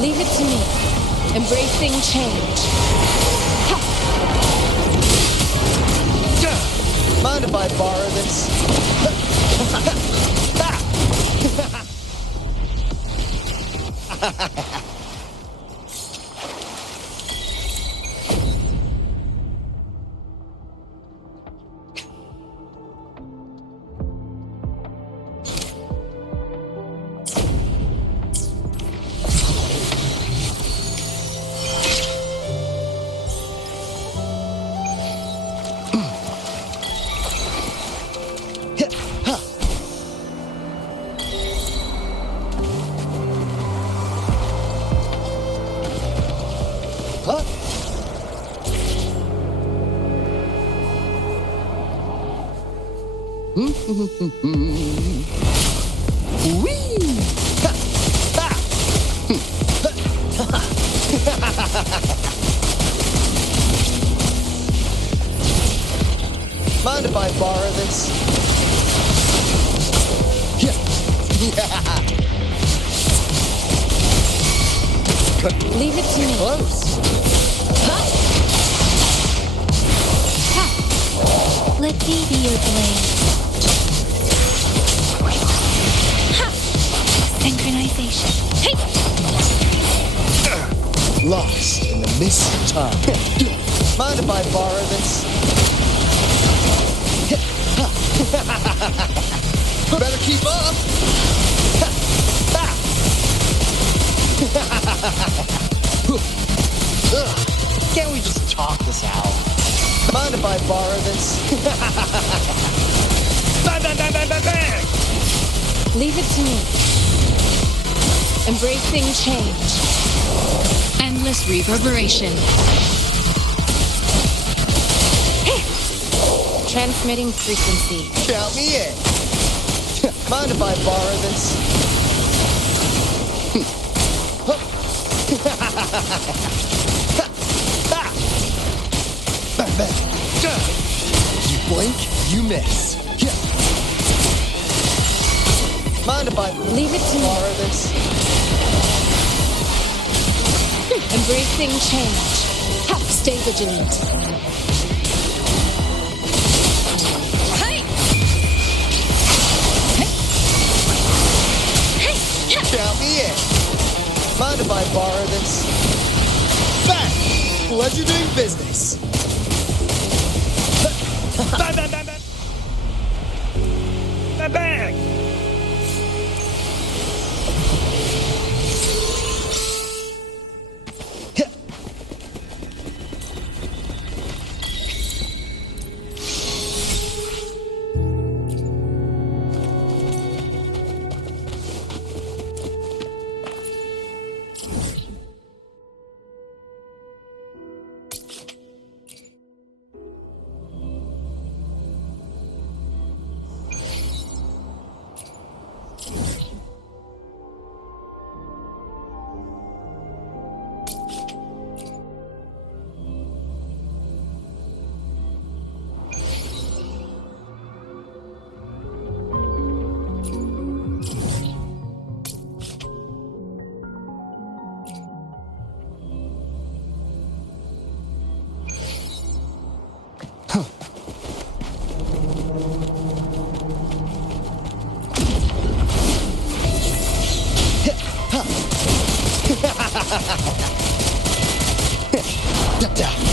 Leave it to me. Embracing change. Ha! Mind if I borrow this? Whee! Ha! Mind if I borrow this? Yeah. Leave it to me. Close. Let me be your blade. Ha! Synchronization. Hey! Lost in the mist of time. Mind if I borrow this? Better keep up! Can't we just talk this out? Mind if I borrow this? Bang, bang, bang, bang, bang, bang! Leave it to me. Embracing change. Endless reverberation. Transmitting frequency. Count me in. Mind if I borrow this? Bang, bang. You blink, you miss. Mind if I Leave it to me. borrow this? Embracing change. Ha! Stay vigilant. Count me in. Mind if I borrow this? Bang! Pleasure doing business. Bang, bang, bang, bang! Bang, bang!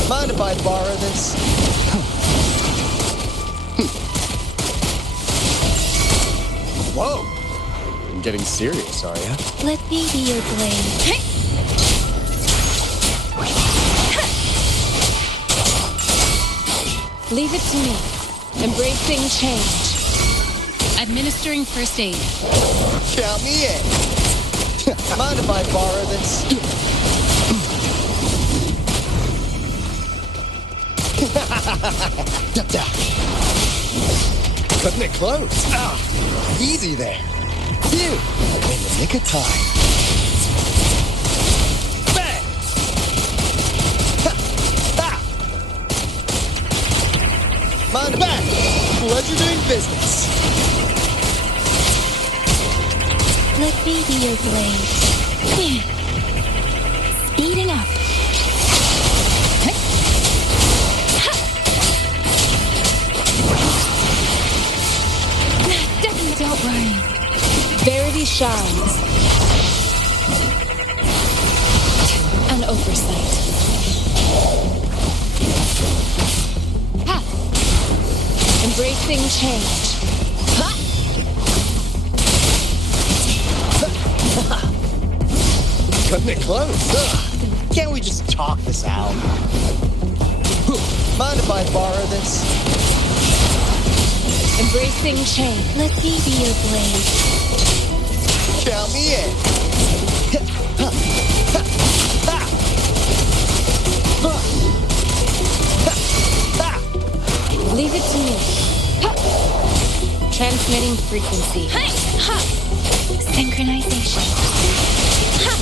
Mind if I borrow this? Whoa! I'm getting serious, are ya? Let me be your blade. Leave it to me. Embracing change. Administering first aid. Count me in. Mind if I borrow this? Cutting it close. Easy there. Phew! In the nick of time. Bang! Mind back! Pleasure doing business. Let me be your blade. Speeding up. Don't worry. Verity shines. An oversight. Ha! Embracing change. Ha! Cutting it close. Can't we just talk this out? Mind if I borrow this? Embracing change. Let me be your blade. Count me in. Leave it to me. Ha! Transmitting frequency. Hey! Ha! Synchronization. Ha!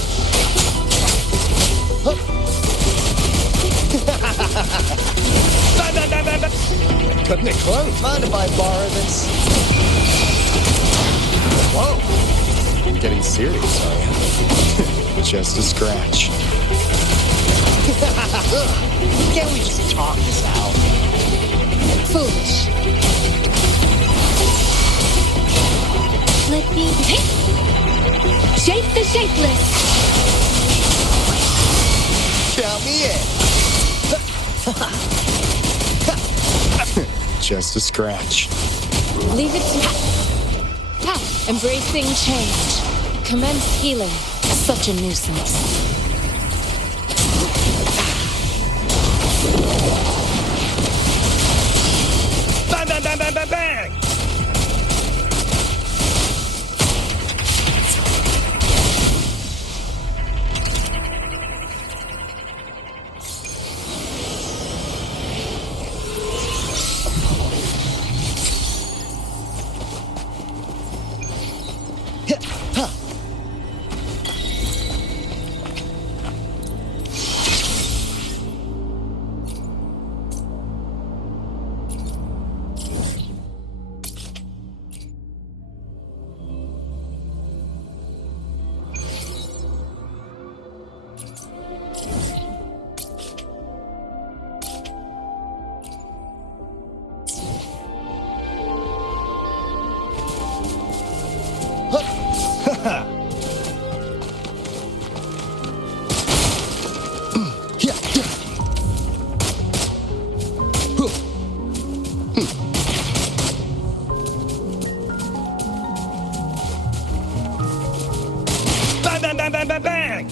Cutting it close. Mind if I borrow this? Whoa. You're getting serious, are you? Just a scratch. Can't we just talk this out? Foolish. Let me Shape the shapeless. Count me in. Just a scratch. Leave it to Embracing change. Commence healing. Such a nuisance. Bang, bang, bang, bang, bang, bang! Bang, bang, bang, bang, bang, bang!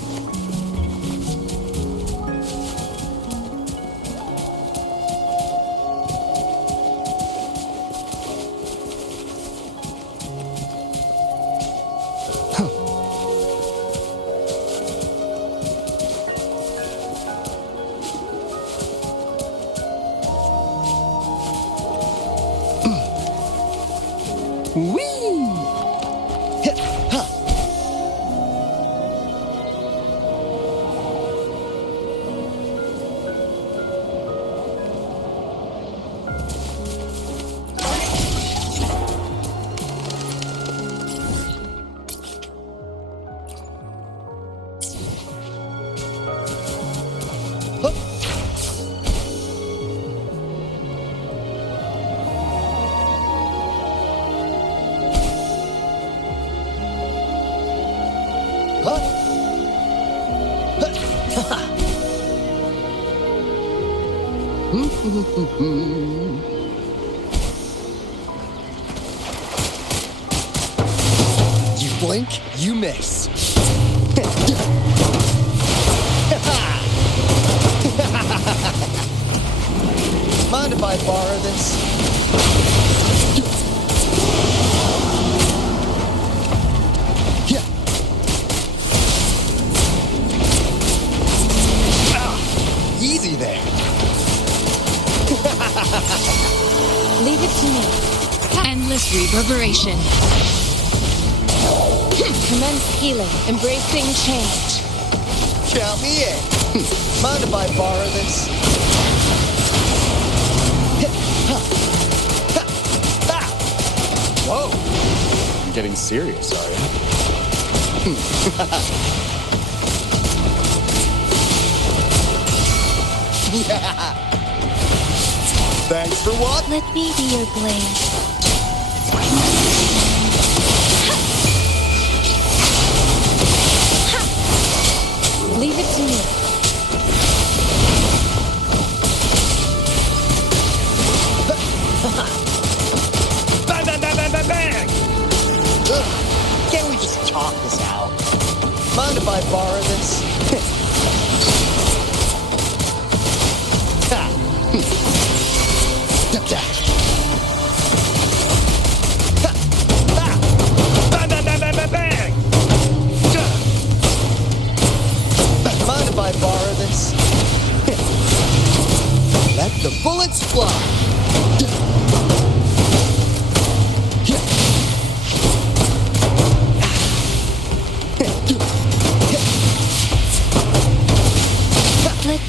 You blink, you miss. Mind if I borrow this? Easy there. Leave it to me. Endless reverberation. Commence healing. Embracing change. Count me in. Mind if I borrow this? Whoa. You're getting serious, are you? Yeah. Thanks for what? let me be your blade. Leave it to me. Bang, bang, bang, bang, bang, bang! Ugh. Can't we just talk this out? Mind if I borrow this? Bang, bang, bang, bang, bang, bang! Mind if I borrow this? Let the bullets fly.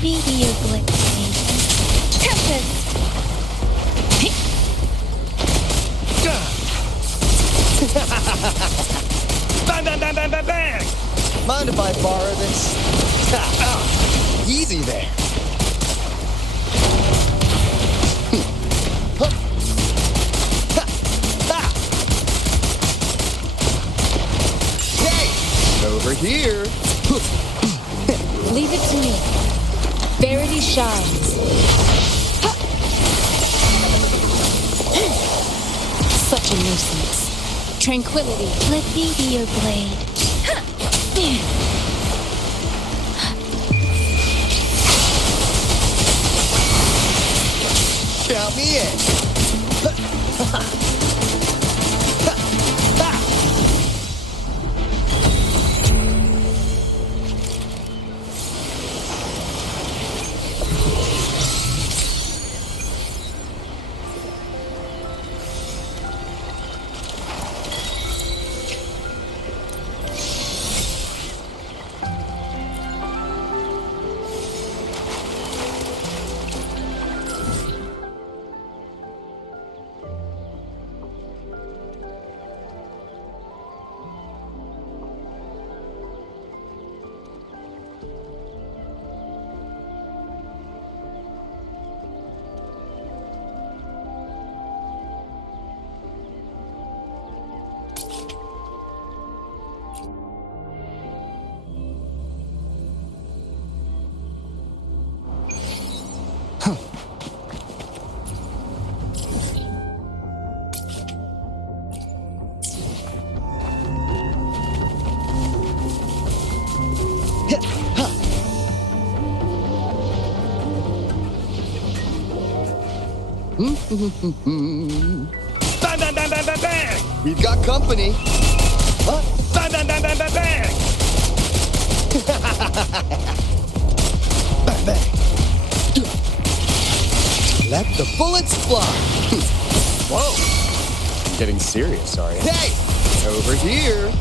me be your blade. Tempest! Bang, bang, bang, bang, bang, bang! Mind if I borrow this? Easy there. Hey! Over here. Leave it to me. Verity shines. Such a nuisance. Tranquility. Let me be your blade. Count me in. Bang, bang, bang, bang, bang, bang! We've got company. Huh? Bang, bang, bang, bang, bang, bang! Bang, bang. Let the bullets fly. Whoa. Getting serious, are you? Hey! Over here.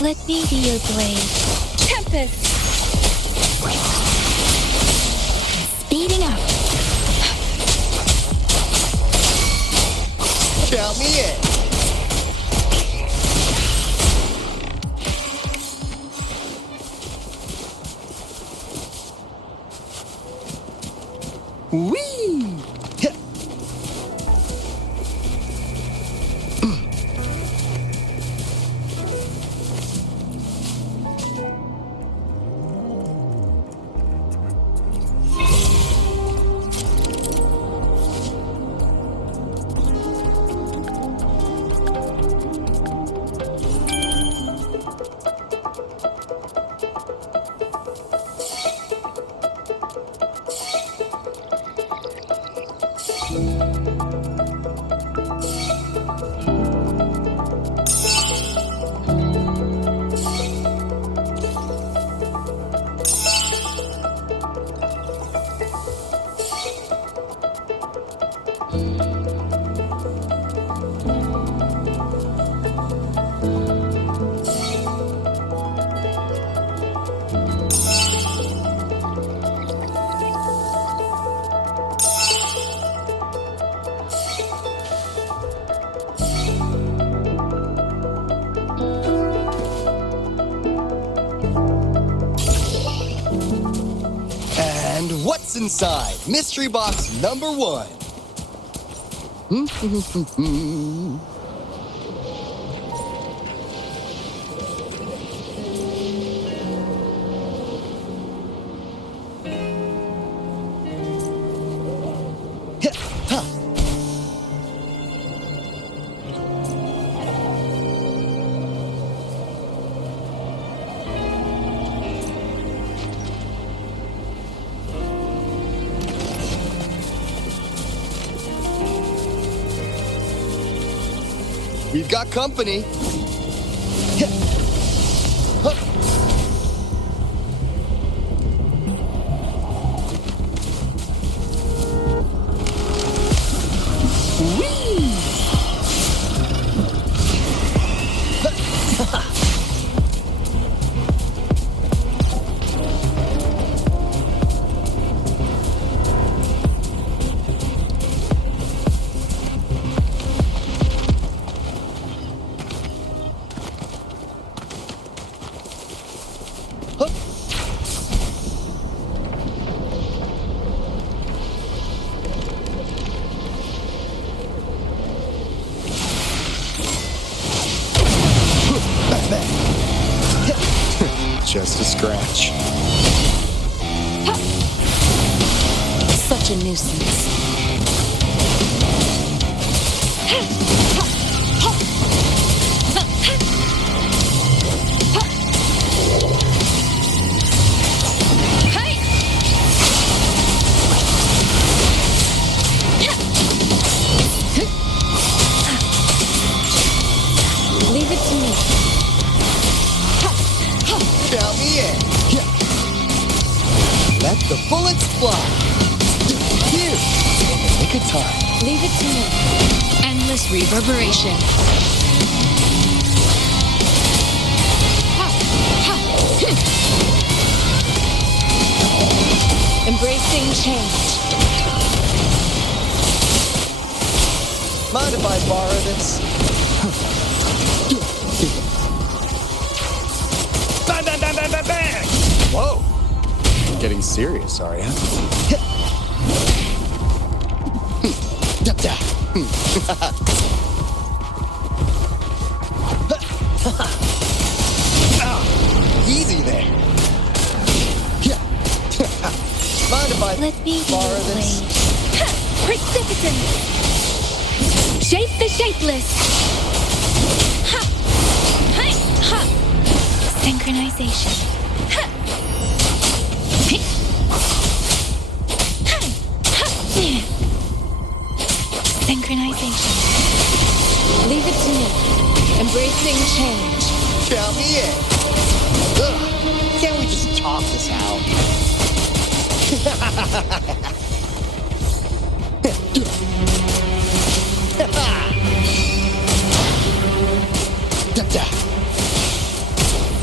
Let me be your blade. Tempest! Speeding up. Count me in. Whee! And what's inside? Mystery box number 1. We've got company. just a scratch. Such a nuisance. Leave it to me. Count me in. Let the bullets fly. Here, take a time. Leave it to me. Endless reverberation. Embracing change. Mind if I borrow this? Bang, bang, bang, bang, bang, bang! Whoa. You're getting serious, are ya? Easy there. Mind if I Let me borrow this? Precipitant! Shape the shapeless! Ha! Hi! Ha! Synchronization. Ha! Hi! Ha! Ha! Synchronization. Leave it to me. Embracing change. Count me in. Ugh. Can't we just talk this out?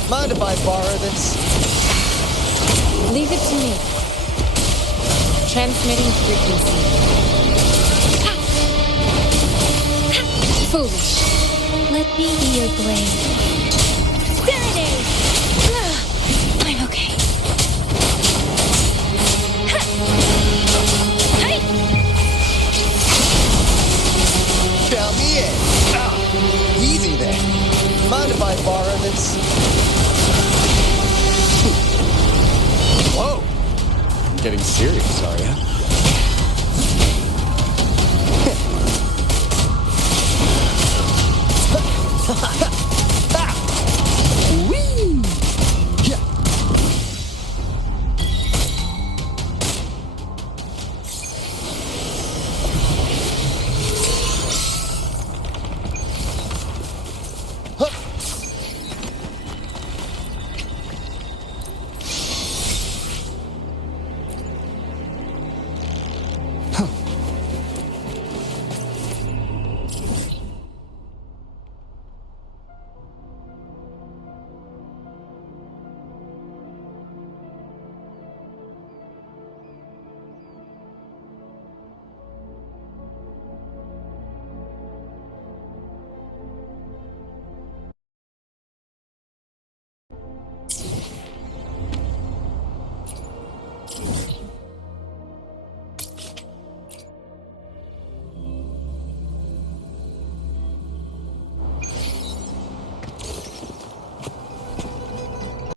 Mind if I borrow this? Leave it to me. Transmitting frequency. Foolish. Let me be your blade. Serenade! Ugh, I'm okay. Ha! Hi! Count me in. Easy there. Mind if I borrow this? Whoa. You're getting serious, are ya?